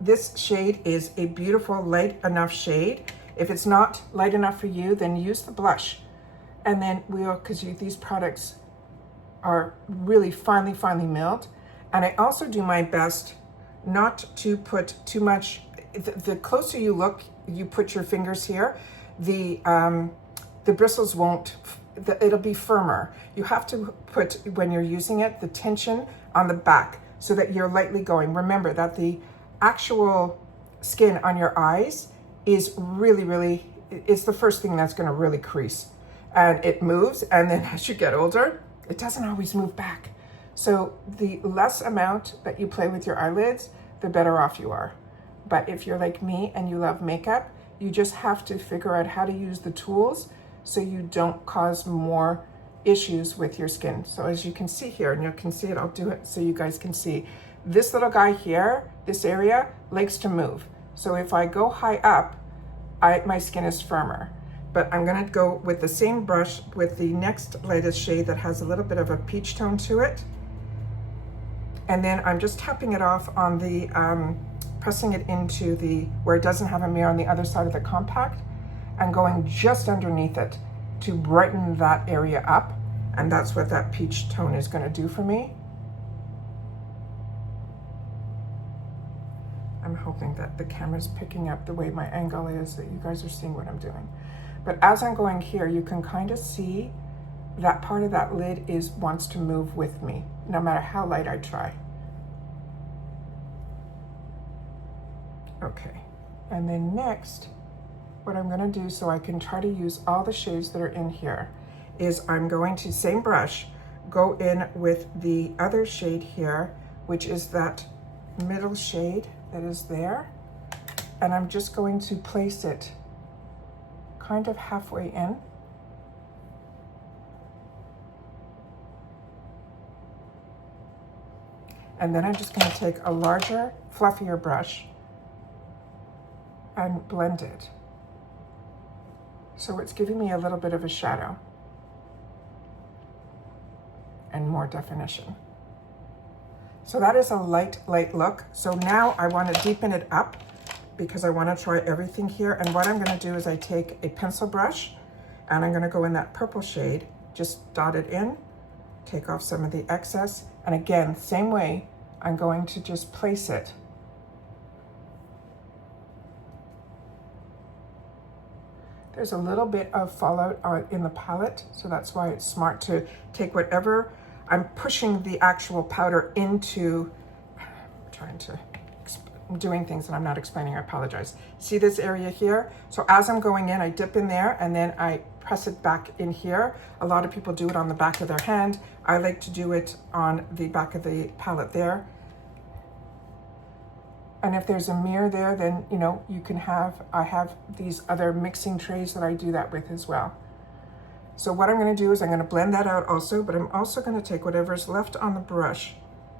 this shade is a beautiful light enough shade. If it's not light enough for you, then use the blush. And then because these products are really finely milled. And I also do my best not to put too much, the closer you look, you put your fingers here, the bristles won't, it'll be firmer. You have to put, when you're using it, the tension on the back so that you're lightly going. Remember that the actual skin on your eyes is really, it's the first thing that's gonna really crease. And it moves, and then as you get older, it doesn't always move back. So the less amount that you play with your eyelids, the better off you are. But if you're like me and you love makeup, you just have to figure out how to use the tools so you don't cause more issues with your skin. So as you can see here, and you can see it, I'll do it so you guys can see. This little guy here, this area, likes to move. So if I go high up, my skin is firmer. But I'm gonna go with the same brush with the next lightest shade that has a little bit of a peach tone to it. And then I'm just tapping it off on the, pressing it into where it doesn't have a mirror on the other side of the compact, and going just underneath it to brighten that area up. And that's what that peach tone is gonna do for me. I'm hoping that the camera's picking up the way my angle is, that you guys are seeing what I'm doing. But as I'm going here, you can kind of see that part of that lid wants to move with me, no matter how light I try. Okay, and then next, what I'm gonna do so I can try to use all the shades that are in here is I'm going to, same brush, go in with the other shade here, which is that middle shade that is there. And I'm just going to place it kind of halfway in. And then I'm just gonna take a larger, fluffier brush and blend it. So it's giving me a little bit of a shadow and more definition. So that is a light look. So now I want to deepen it up, because I want to try everything here. And what I'm going to do is I take a pencil brush and I'm going to go in that purple shade, just dot it in, take off some of the excess. And again, same way, I'm going to just place it. There's a little bit of fallout in the palette, so that's why it's smart to take whatever. I'm pushing the actual powder into, I'm doing things and I'm not explaining, I apologize. See this area here? So as I'm going in, I dip in there and then I press it back in here. A lot of people do it on the back of their hand. I like to do it on the back of the palette there. And if there's a mirror there, then, you know, you can have, I have these other mixing trays that I do that with as well. So what I'm going to do is I'm going to blend that out also, but I'm also going to take whatever's left on the brush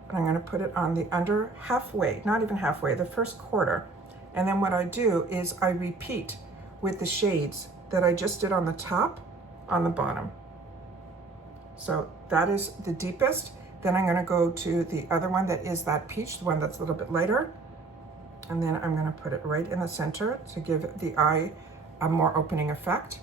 and I'm going to put it on the under halfway, not even halfway, the first quarter. And then what I do is I repeat with the shades that I just did on the top, on the bottom. So that is the deepest. Then I'm going to go to the other one that is that peach, the one that's a little bit lighter. And then I'm going to put it right in the center to give the eye a more opening effect.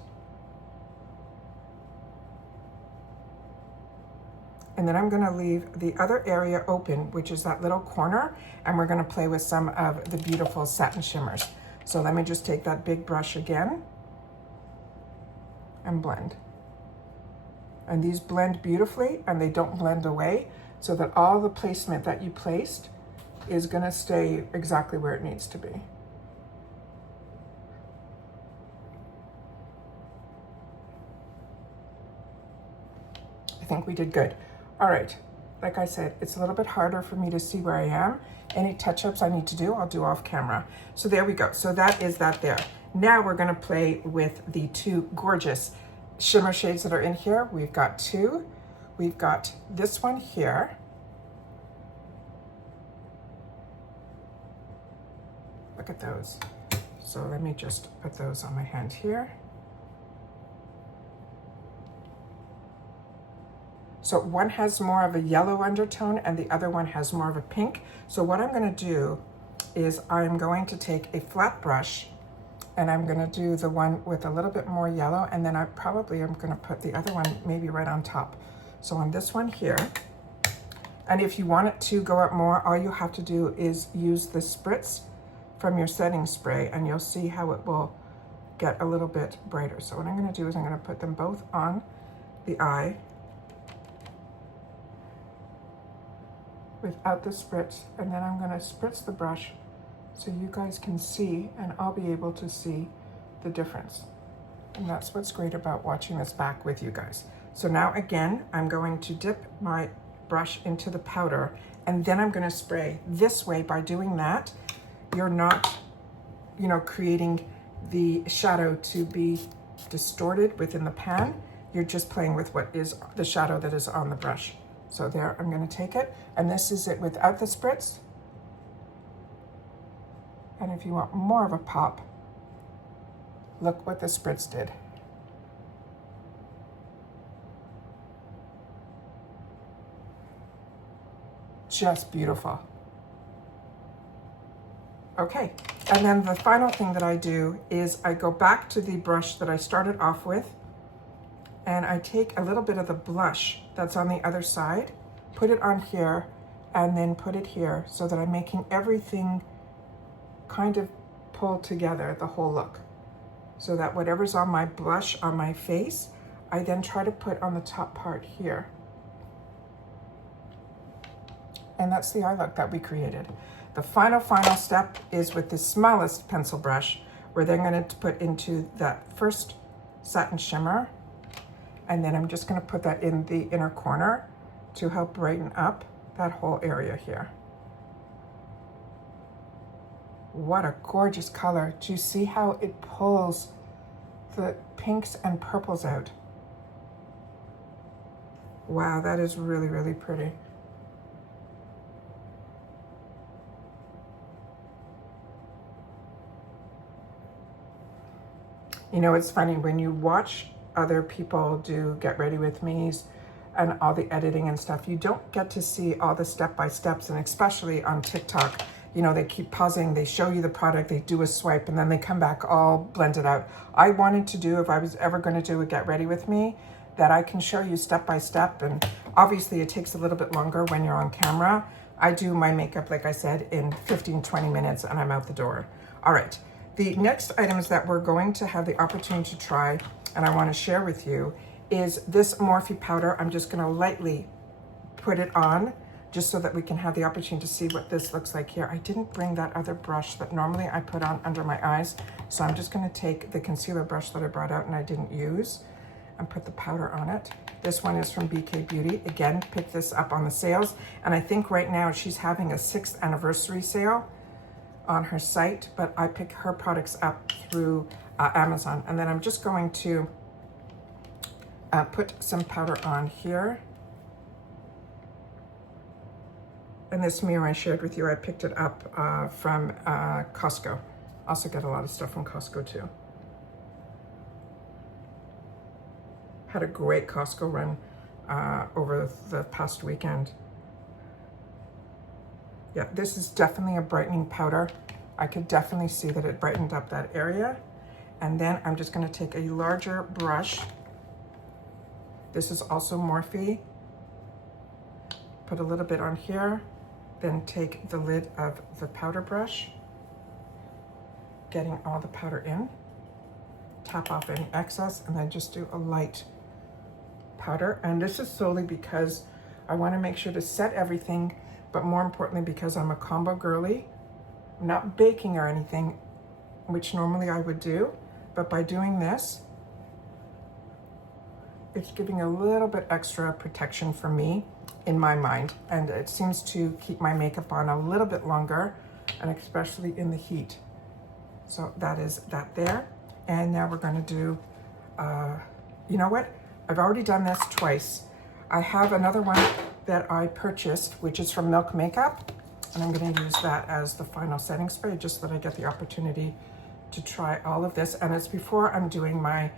And then I'm going to leave the other area open, which is that little corner, and we're going to play with some of the beautiful satin shimmers. So let me just take that big brush again and blend. And these blend beautifully and they don't blend away, so that all the placement that you placed is going to stay exactly where it needs to be. I think we did good. All right, like I said, it's a little bit harder for me to see where I am. Any touch-ups I need to do, I'll do off camera. So there we go. So that is that there. Now we're going to play with the two gorgeous shimmer shades that are in here. We've got two. We've got this one here. Look at those. So let me just put those on my hand here. So one has more of a yellow undertone and the other one has more of a pink. So what I'm going to do is I'm going to take a flat brush and I'm going to do the one with a little bit more yellow, and then I probably am going to put the other one maybe right on top. So on this one here, and if you want it to go up more, all you have to do is use the spritz from your setting spray and you'll see how it will get a little bit brighter. So what I'm going to do is I'm going to put them both on the eye without the spritz, and then I'm going to spritz the brush so you guys can see and I'll be able to see the difference. And that's what's great about watching this back with you guys. So now again, I'm going to dip my brush into the powder and then I'm going to spray. This way, by doing that, you're not, you know, creating the shadow to be distorted within the pan. You're just playing with what is the shadow that is on the brush. So there, I'm going to take it, and this is it without the spritz. And if you want more of a pop, look what the spritz did. Just beautiful. Okay, and then the final thing that I do is I go back to the brush that I started off with, and I take a little bit of the blush that's on the other side, put it on here, and then put it here, so that I'm making everything kind of pull together, the whole look. So that whatever's on my blush on my face, I then try to put on the top part here. And that's the eye look that we created. The final step is with the smallest pencil brush, we're then going to put into that first satin shimmer, and then I'm just going to put that in the inner corner to help brighten up that whole area here. What a gorgeous color. Do you see how it pulls the pinks and purples out? Wow, that is really, really pretty. You know, it's funny when you watch other people do Get Ready With Me's and all the editing and stuff, you don't get to see all the step-by-steps, and especially on TikTok, you know, they keep pausing, they show you the product, they do a swipe, and then they come back all blended out. I wanted to do, if I was ever going to do a Get Ready With Me, that I can show you step by step, and obviously it takes a little bit longer when you're on camera. I do my makeup, like I said, in 15-20 minutes, and I'm out the door. All right, the next items that we're going to have the opportunity to try, and I want to share with you, is this Morphe powder. I'm just going to lightly put it on, just so that we can have the opportunity to see what this looks like here. I didn't bring that other brush that normally I put on under my eyes, so I'm just going to take the concealer brush that I brought out and I didn't use and put the powder on it. This one is from BK Beauty. Again, picked this up on the sales, and I think right now she's having a 6th anniversary sale on her site, but I pick her products up through Amazon. And then I'm just going to put some powder on here. And this mirror I shared with you, I picked it up from Costco. Also get a lot of stuff from Costco too. Had a great Costco run over the past weekend. Yeah, this is definitely a brightening powder. I could definitely see that it brightened up that area. And then I'm just gonna take a larger brush. This is also Morphe. Put a little bit on here. Then take the lid of the powder brush, getting all the powder in, tap off any excess, and then just do a light powder. And this is solely because I want to make sure to set everything, but more importantly because I'm a combo girly. I'm not baking or anything, which normally I would do, but by doing this, it's giving a little bit extra protection for me in my mind, and it seems to keep my makeup on a little bit longer, and especially in the heat. So that is that there. And now we're going to do, you know what? I've already done this twice. I have another one that I purchased, which is from Milk Makeup, and I'm going to use that as the final setting spray, just so that I get the opportunity to try all of this. And it's before I'm doing my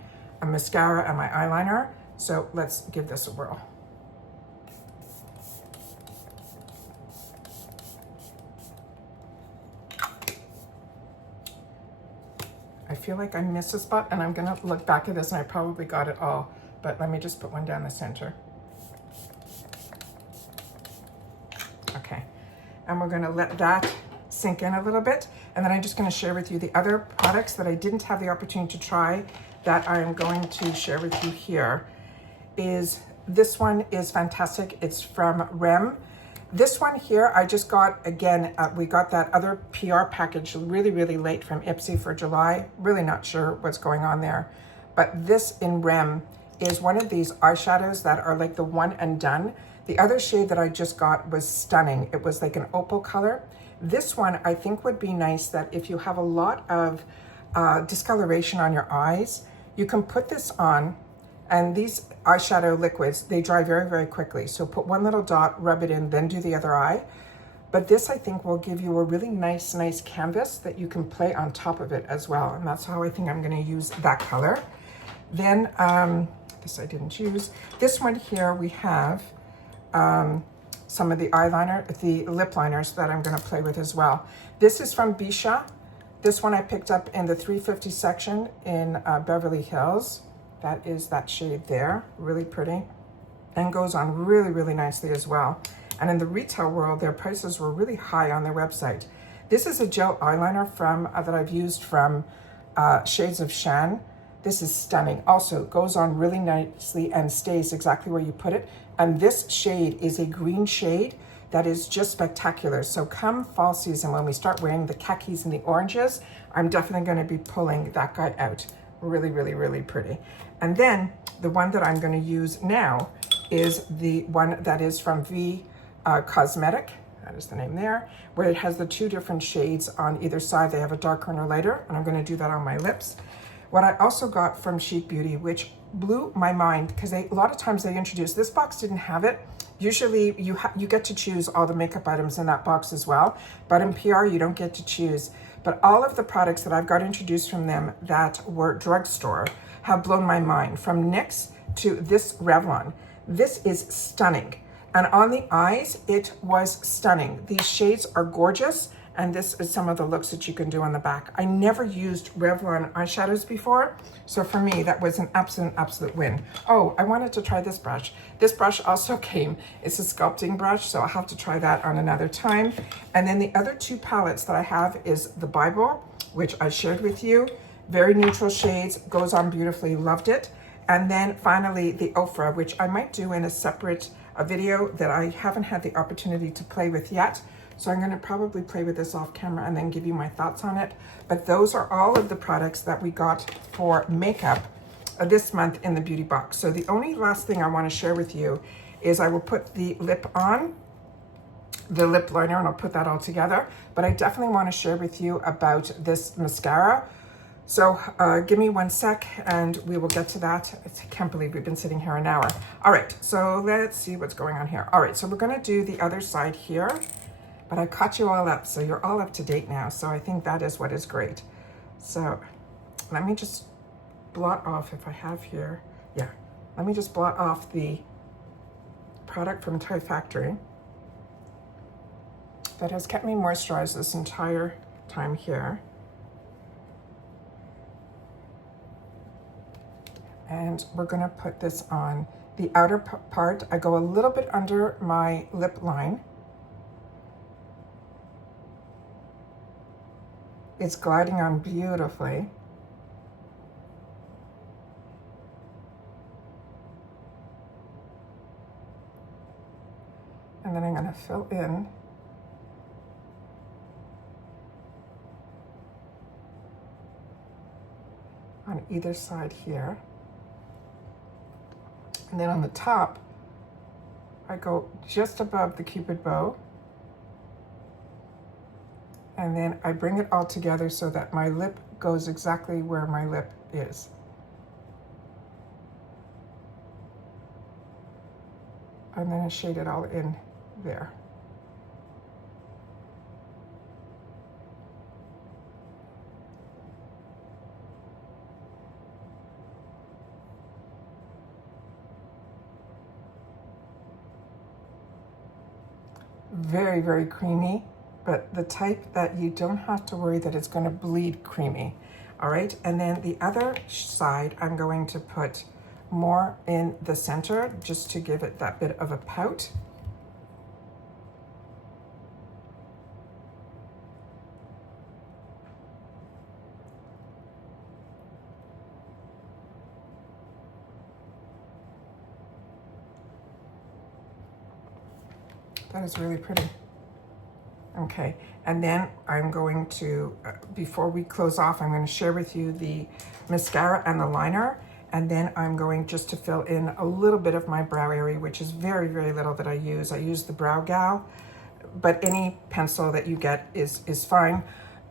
mascara and my eyeliner. So let's give this a whirl. I feel like I missed a spot, and I'm gonna look back at this and I probably got it all, but let me just put one down the center. Okay, and we're gonna let that sink in a little bit, and then I'm just gonna share with you the other products that I didn't have the opportunity to try that I am going to share with you here. This one is fantastic. It's from REM. This one here, I just got, again, we got that other PR package really, really late from IPSY for July. Really not sure what's going on there. But this in REM is one of these eyeshadows that are like the one and done. The other shade that I just got was stunning. It was like an opal color. This one I think would be nice that if you have a lot of discoloration on your eyes, you can put this on. And these eyeshadow liquids, they dry very, very quickly. So put one little dot, rub it in, then do the other eye. But this, I think, will give you a really nice canvas that you can play on top of it as well. And that's how I think I'm gonna use that color. Then, this I didn't use. This one here, we have some of the eyeliner, the lip liners that I'm gonna play with as well. This is from Bisha. This one I picked up in the 350 section in Beverly Hills. That is that shade there, really pretty, and goes on really, really nicely as well. And in the retail world, their prices were really high on their website. This is a gel eyeliner from that I've used from Shades of Shan. This is stunning. Also goes on really nicely and stays exactly where you put it. And this shade is a green shade that is just spectacular. So come fall season, when we start wearing the khakis and the oranges, I'm definitely gonna be pulling that guy out. Really, really, really pretty. And then the one that I'm going to use now is the one that is from V Cosmetic. That is the name there, where it has the two different shades on either side. They have a darker and a lighter, and I'm going to do that on my lips. What I also got from Chic Beauty, which blew my mind, because a lot of times they introduce, this box didn't have it. Usually you get to choose all the makeup items in that box as well, but in PR you don't get to choose. But all of the products that I've got introduced from them that were drugstore have blown my mind, from NYX to this Revlon. This is stunning. And on the eyes, it was stunning. These shades are gorgeous, And this is some of the looks that you can do on the back. I never used Revlon eyeshadows before, so for me, that was an absolute win. Oh, I wanted to try this brush. This brush also came. It's a sculpting brush, so I'll have to try that on another time. And then the other two palettes that I have is the Bible, which I shared with you. Very neutral shades, goes on beautifully, loved it. And then finally the Ofra, which I might do in a separate video that I haven't had the opportunity to play with yet. So I'm gonna probably play with this off camera and then give you my thoughts on it. But those are all of the products that we got for makeup this month in the beauty box. So the only last thing I wanna share with you is I will put the lip on, the lip liner, and I'll put that all together. But I definitely wanna share with you about this mascara. So give me 1 sec and we will get to that. I can't believe we've been sitting here an hour. All right, so let's see what's going on here. All right, so we're gonna do the other side here, but I caught you all up, so you're all up to date now. So I think that is what is great. So let me just blot off if I have here. Yeah, let me just blot off the product from Toy Factory that has kept me moisturized this entire time here. And we're gonna put this on the outer part. I go a little bit under my lip line. It's gliding on beautifully. And then I'm gonna fill in on either side here. And then on the top, I go just above the Cupid bow. And then I bring it all together so that my lip goes exactly where my lip is. And then I shade it all in there. Very, very creamy, but the type that you don't have to worry that it's going to bleed creamy. All right, and then the other side, I'm going to put more in the center just to give it that bit of a pout. That is really pretty. Okay, and then I'm going to, before we close off, I'm going to share with you the mascara and the liner, and then I'm going just to fill in a little bit of my brow area, which is very, very little that I use. I use the Brow Gal, but any pencil that you get is fine.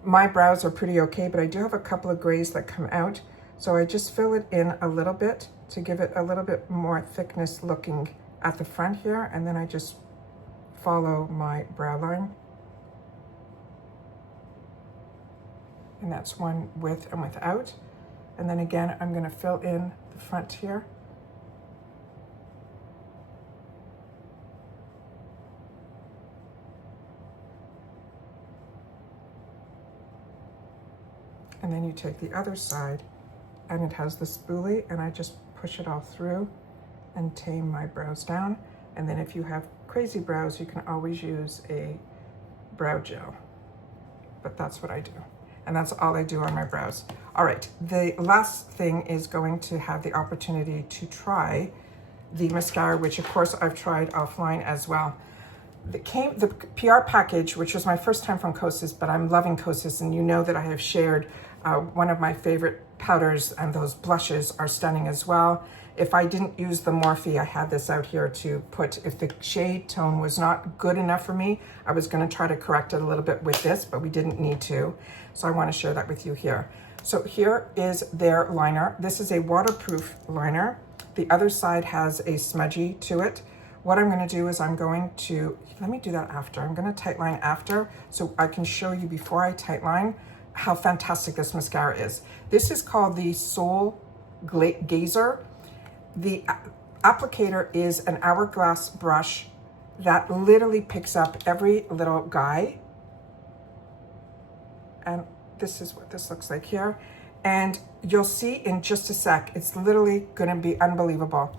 My brows are pretty okay, but I do have a couple of grays that come out, so I just fill it in a little bit to give it a little bit more thickness looking at the front here, and then I just follow my brow line. And that's one with and without. And then again, I'm gonna fill in the front here. And then you take the other side and it has the spoolie, and I just push it all through and tame my brows down. And then if you have crazy brows, you can always use a brow gel, but that's what I do. And that's all I do on my brows. All right, the last thing is going to have the opportunity to try the mascara, which of course I've tried offline as well. The PR package, which was my first time from Kosas, but I'm loving Kosas, and you know that I have shared one of my favorite powders, and those blushes are stunning as well. If I didn't use the Morphe, I had this out here to put, if the shade tone was not good enough for me, I was gonna try to correct it a little bit with this, but we didn't need to. So I wanna share that with you here. So here is their liner. This is a waterproof liner. The other side has a smudgy to it. What I'm gonna do is I'm going to, let me do that after. I'm gonna tightline after so I can show you before I tightline how fantastic this mascara is. This is called the Soul Gazer. The applicator is an hourglass brush that literally picks up every little guy and this is what this looks like here. And you'll see in just a sec, it's literally gonna be unbelievable.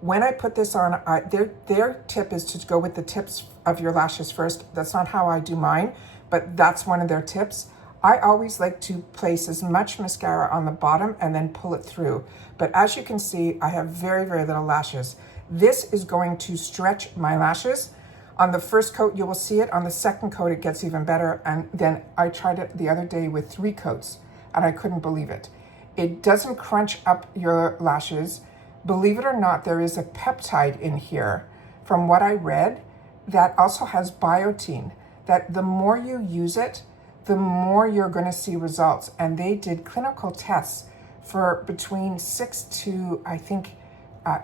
When I put this on, their tip is to go with the tips of your lashes first. That's not how I do mine, but that's one of their tips. I always like to place as much mascara on the bottom and then pull it through. But as you can see, I have very, very little lashes. This is going to stretch my lashes. On the first coat, you will see it. On the second coat, it gets even better. And then I tried it the other day with 3 coats, and I couldn't believe it. It doesn't crunch up your lashes. Believe it or not, there is a peptide in here, from what I read, that also has biotin, that the more you use it, the more you're going to see results. And they did clinical tests for between 6 to, I think,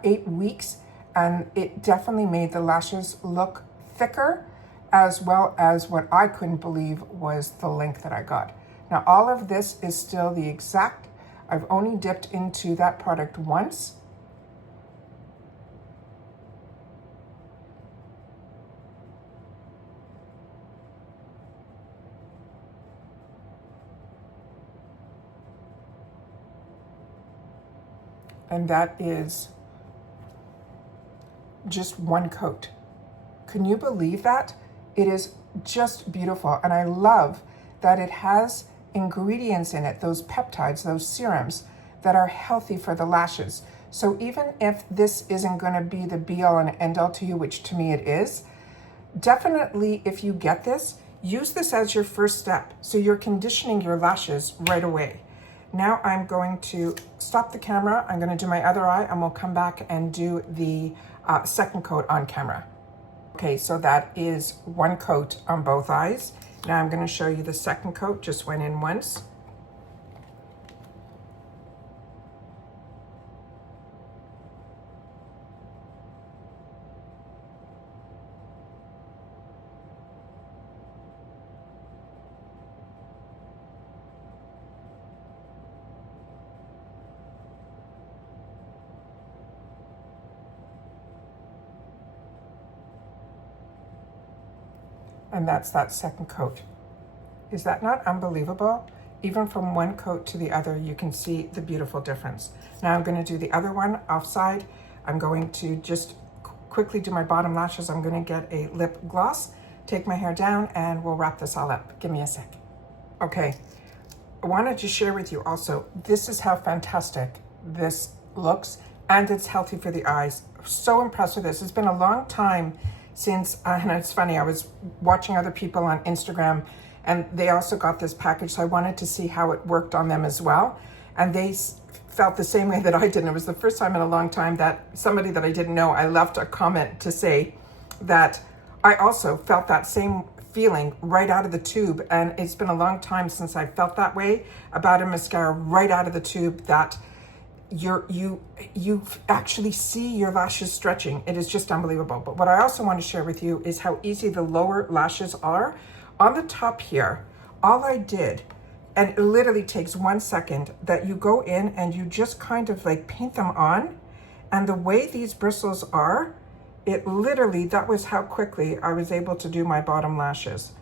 8 weeks. And it definitely made the lashes look thicker, as well as what I couldn't believe was the length that I got. Now, all of this is still the exact, I've only dipped into that product once. And that is just 1 coat. Can you believe that? It is just beautiful. And I love that it has ingredients in it, those peptides, those serums that are healthy for the lashes. So even if this isn't going to be the be all and end all to you, which to me it is, definitely if you get this, use this as your first step. So you're conditioning your lashes right away. Now I'm going to stop the camera. I'm going to do my other eye, and we'll come back and do the second coat on camera. Okay, so that is 1 coat on both eyes. Now I'm going to show you the second coat, just went in once. And that's that second coat. Is that not unbelievable? Even from 1 coat to the other, you can see the beautiful difference. Now I'm going to do the other one offside. I'm going to just quickly do my bottom lashes. I'm going to get a lip gloss, take my hair down, and we'll wrap this all up. Give me a sec. Okay, I wanted to share with you also, this is how fantastic this looks, and it's healthy for the eyes. So impressed with this. It's been a long time since, and it's funny, I was watching other people on Instagram and they also got this package, so I wanted to see how it worked on them as well. And they felt the same way that I did. And it was the first time in a long time that somebody that I didn't know, I left a comment to say that I also felt that same feeling right out of the tube. And it's been a long time since I felt that way about a mascara right out of the tube, that you actually see your lashes stretching. It is just unbelievable. But what I also want to share with you is how easy the lower lashes are. On the top here, all I did, and it literally takes 1 second, that you go in and you just kind of like paint them on. And the way these bristles are, it literally, that was how quickly I was able to do my bottom lashes.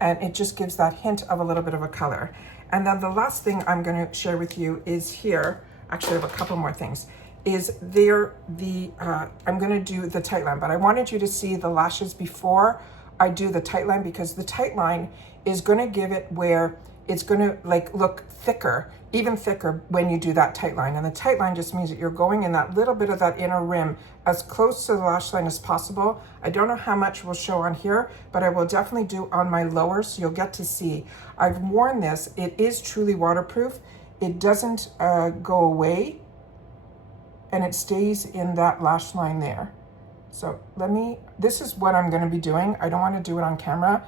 And it just gives that hint of a little bit of a color. And then the last thing I'm going to share with you is here. Actually, I have a couple more things. Is there I'm going to do the tight line, but I wanted you to see the lashes before I do the tight line, because the tight line is going to give it where it's going to like look thicker, even thicker when you do that tight line. And the tight line just means that you're going in that little bit of that inner rim as close to the lash line as possible. I don't know how much will show on here, but I will definitely do on my lower, so you'll get to see. I've worn this. It is truly waterproof. It doesn't go away, and it stays in that lash line there. So this is what I'm going to be doing. I don't want to do it on camera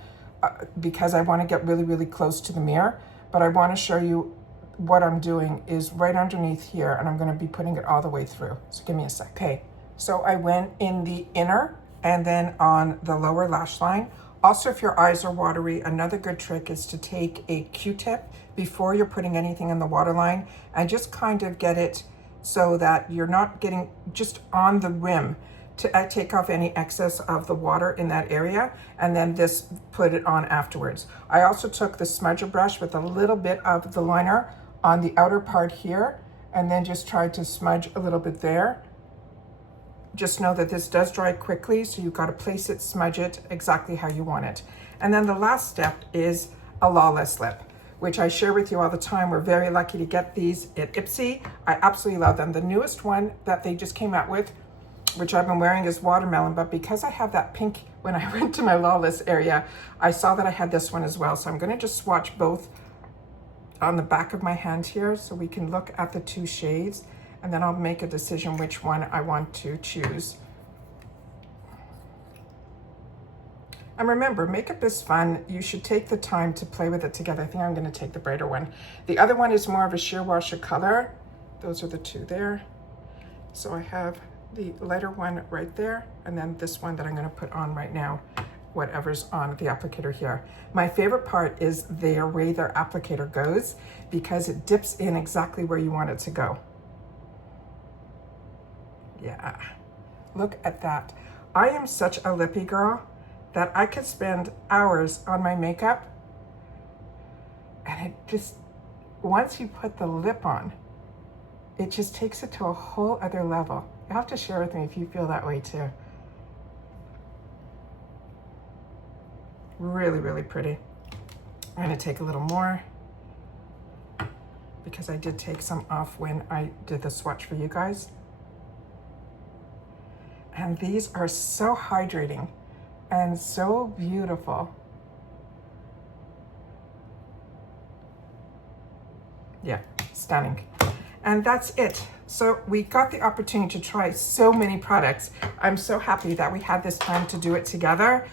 because I want to get really, really close to the mirror, but I want to show you what I'm doing is right underneath here, and I'm going to be putting it all the way through. So give me a sec. Okay, so I went in the inner and then on the lower lash line. Also, if your eyes are watery, another good trick is to take a Q-tip before you're putting anything in the waterline and just kind of get it so that you're not getting just on the rim, to take off any excess of the water in that area, and then this put it on afterwards. I also took the smudger brush with a little bit of the liner on the outer part here, and then just tried to smudge a little bit there. Just know that this does dry quickly, so you've got to place it, smudge it exactly how you want it. And then the last step is a lawless lip, which I share with you all the time. We're very lucky to get these at IPSY. I absolutely love them. The newest one that they just came out with, which I've been wearing, is watermelon, but because I have that pink, when I went to my lawless area, I saw that I had this one as well. So I'm gonna just swatch both on the back of my hand here so we can look at the two shades, and then I'll make a decision which one I want to choose. And remember, makeup is fun. You should take the time to play with it together. I think I'm gonna take the brighter one. The other one is more of a sheer washer color. Those are the two there. So I have the lighter one right there, and then this one that I'm gonna put on right now, whatever's on the applicator here. My favorite part is the way their applicator goes, because it dips in exactly where you want it to go. Yeah, look at that. I am such a lippy girl that I could spend hours on my makeup, and it just, once you put the lip on, it just takes it to a whole other level. You have to share with me if you feel that way too. Really, really pretty. I'm gonna take a little more because I did take some off when I did the swatch for you guys. And these are so hydrating and so beautiful. Yeah, stunning. And that's it. So we got the opportunity to try so many products. I'm so happy that we had this time to do it together.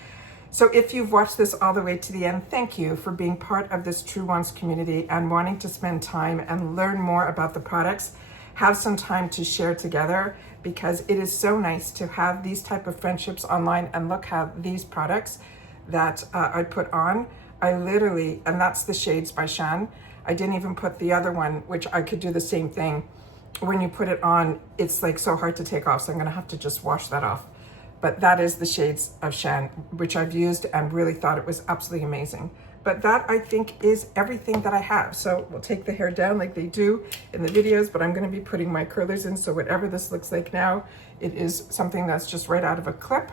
So if you've watched this all the way to the end, thank you for being part of this Truewants community and wanting to spend time and learn more about the products. Have some time to share together, because it is so nice to have these type of friendships online. And look how these products that I put on, I literally, and that's the shades by Shan. I didn't even put the other one, which I could do the same thing. When you put it on, it's like so hard to take off. So I'm gonna have to just wash that off. But that is the shades of Shan, which I've used and really thought it was absolutely amazing. But that, I think, is everything that I have. So we'll take the hair down like they do in the videos, but I'm gonna be putting my curlers in. So whatever this looks like now, it is something that's just right out of a clip,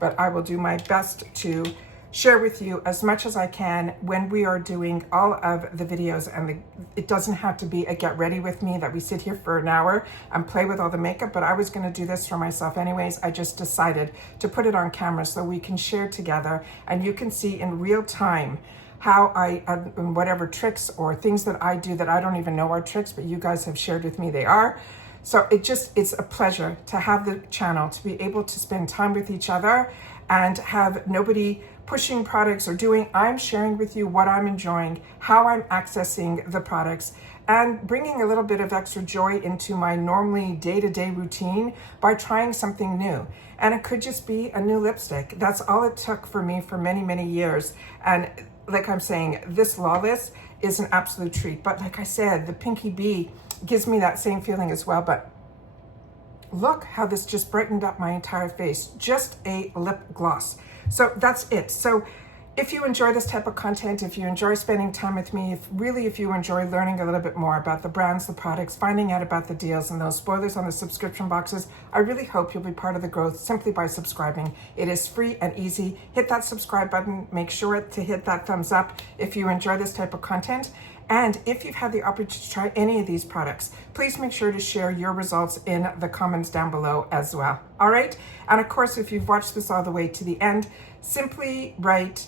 but I will do my best to share with you as much as I can when we are doing all of the videos. And it doesn't have to be a get ready with me that we sit here for an hour and play with all the makeup, but I was gonna do this for myself anyways. I just decided to put it on camera so we can share together and you can see in real time how I, whatever tricks or things that I do that I don't even know are tricks, but you guys have shared with me they are. So it's a pleasure to have the channel, to be able to spend time with each other and have nobody pushing products or doing. I'm sharing with you what I'm enjoying, how I'm accessing the products, and bringing a little bit of extra joy into my normally day-to-day routine by trying something new. And it could just be a new lipstick. That's all it took for me for many, many years. And like I'm saying, this Lawless is an absolute treat. But like I said, the Pinky Bee gives me that same feeling as well. But look how this just brightened up my entire face. Just a lip gloss. So that's it. So if you enjoy this type of content, if you enjoy spending time with me, if you enjoy learning a little bit more about the brands, the products, finding out about the deals and those spoilers on the subscription boxes, I really hope you'll be part of the growth simply by subscribing. It is free and easy. Hit that subscribe button. Make sure to hit that thumbs up if you enjoy this type of content. And if you've had the opportunity to try any of these products, please make sure to share your results in the comments down below as well. All right. And of course, if you've watched this all the way to the end, simply write,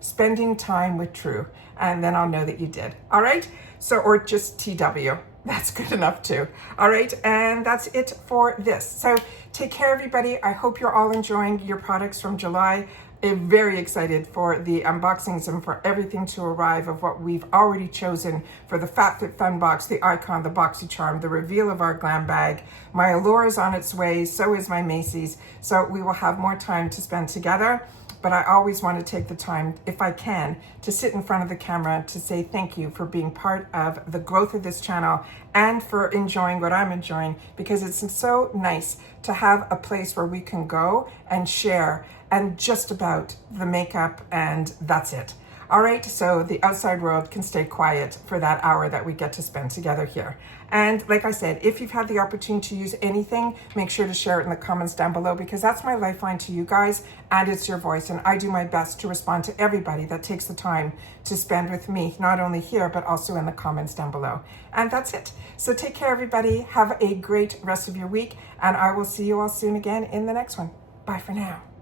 spending time with True, and then I'll know that you did. All right. So, or just TW. That's good enough too. All right. And that's it for this. So take care, everybody. I hope you're all enjoying your products from July. I'm very excited for the unboxings and for everything to arrive of what we've already chosen for the FabFitFun box, the Icon, the Boxycharm, the reveal of our glam bag. My Allure is on its way, so is my Macy's. So we will have more time to spend together. but I always want to take the time, if I can, to sit in front of the camera to say thank you for being part of the growth of this channel and for enjoying what I'm enjoying, because it's so nice to have a place where we can go and share and just about the makeup, and that's it. All right, so the outside world can stay quiet for that hour that we get to spend together here. And like I said, if you've had the opportunity to use anything, make sure to share it in the comments down below, because that's my lifeline to you guys, and it's your voice. And I do my best to respond to everybody that takes the time to spend with me, not only here, but also in the comments down below. And that's it. So take care, everybody. Have a great rest of your week, and I will see you all soon again in the next one. Bye for now.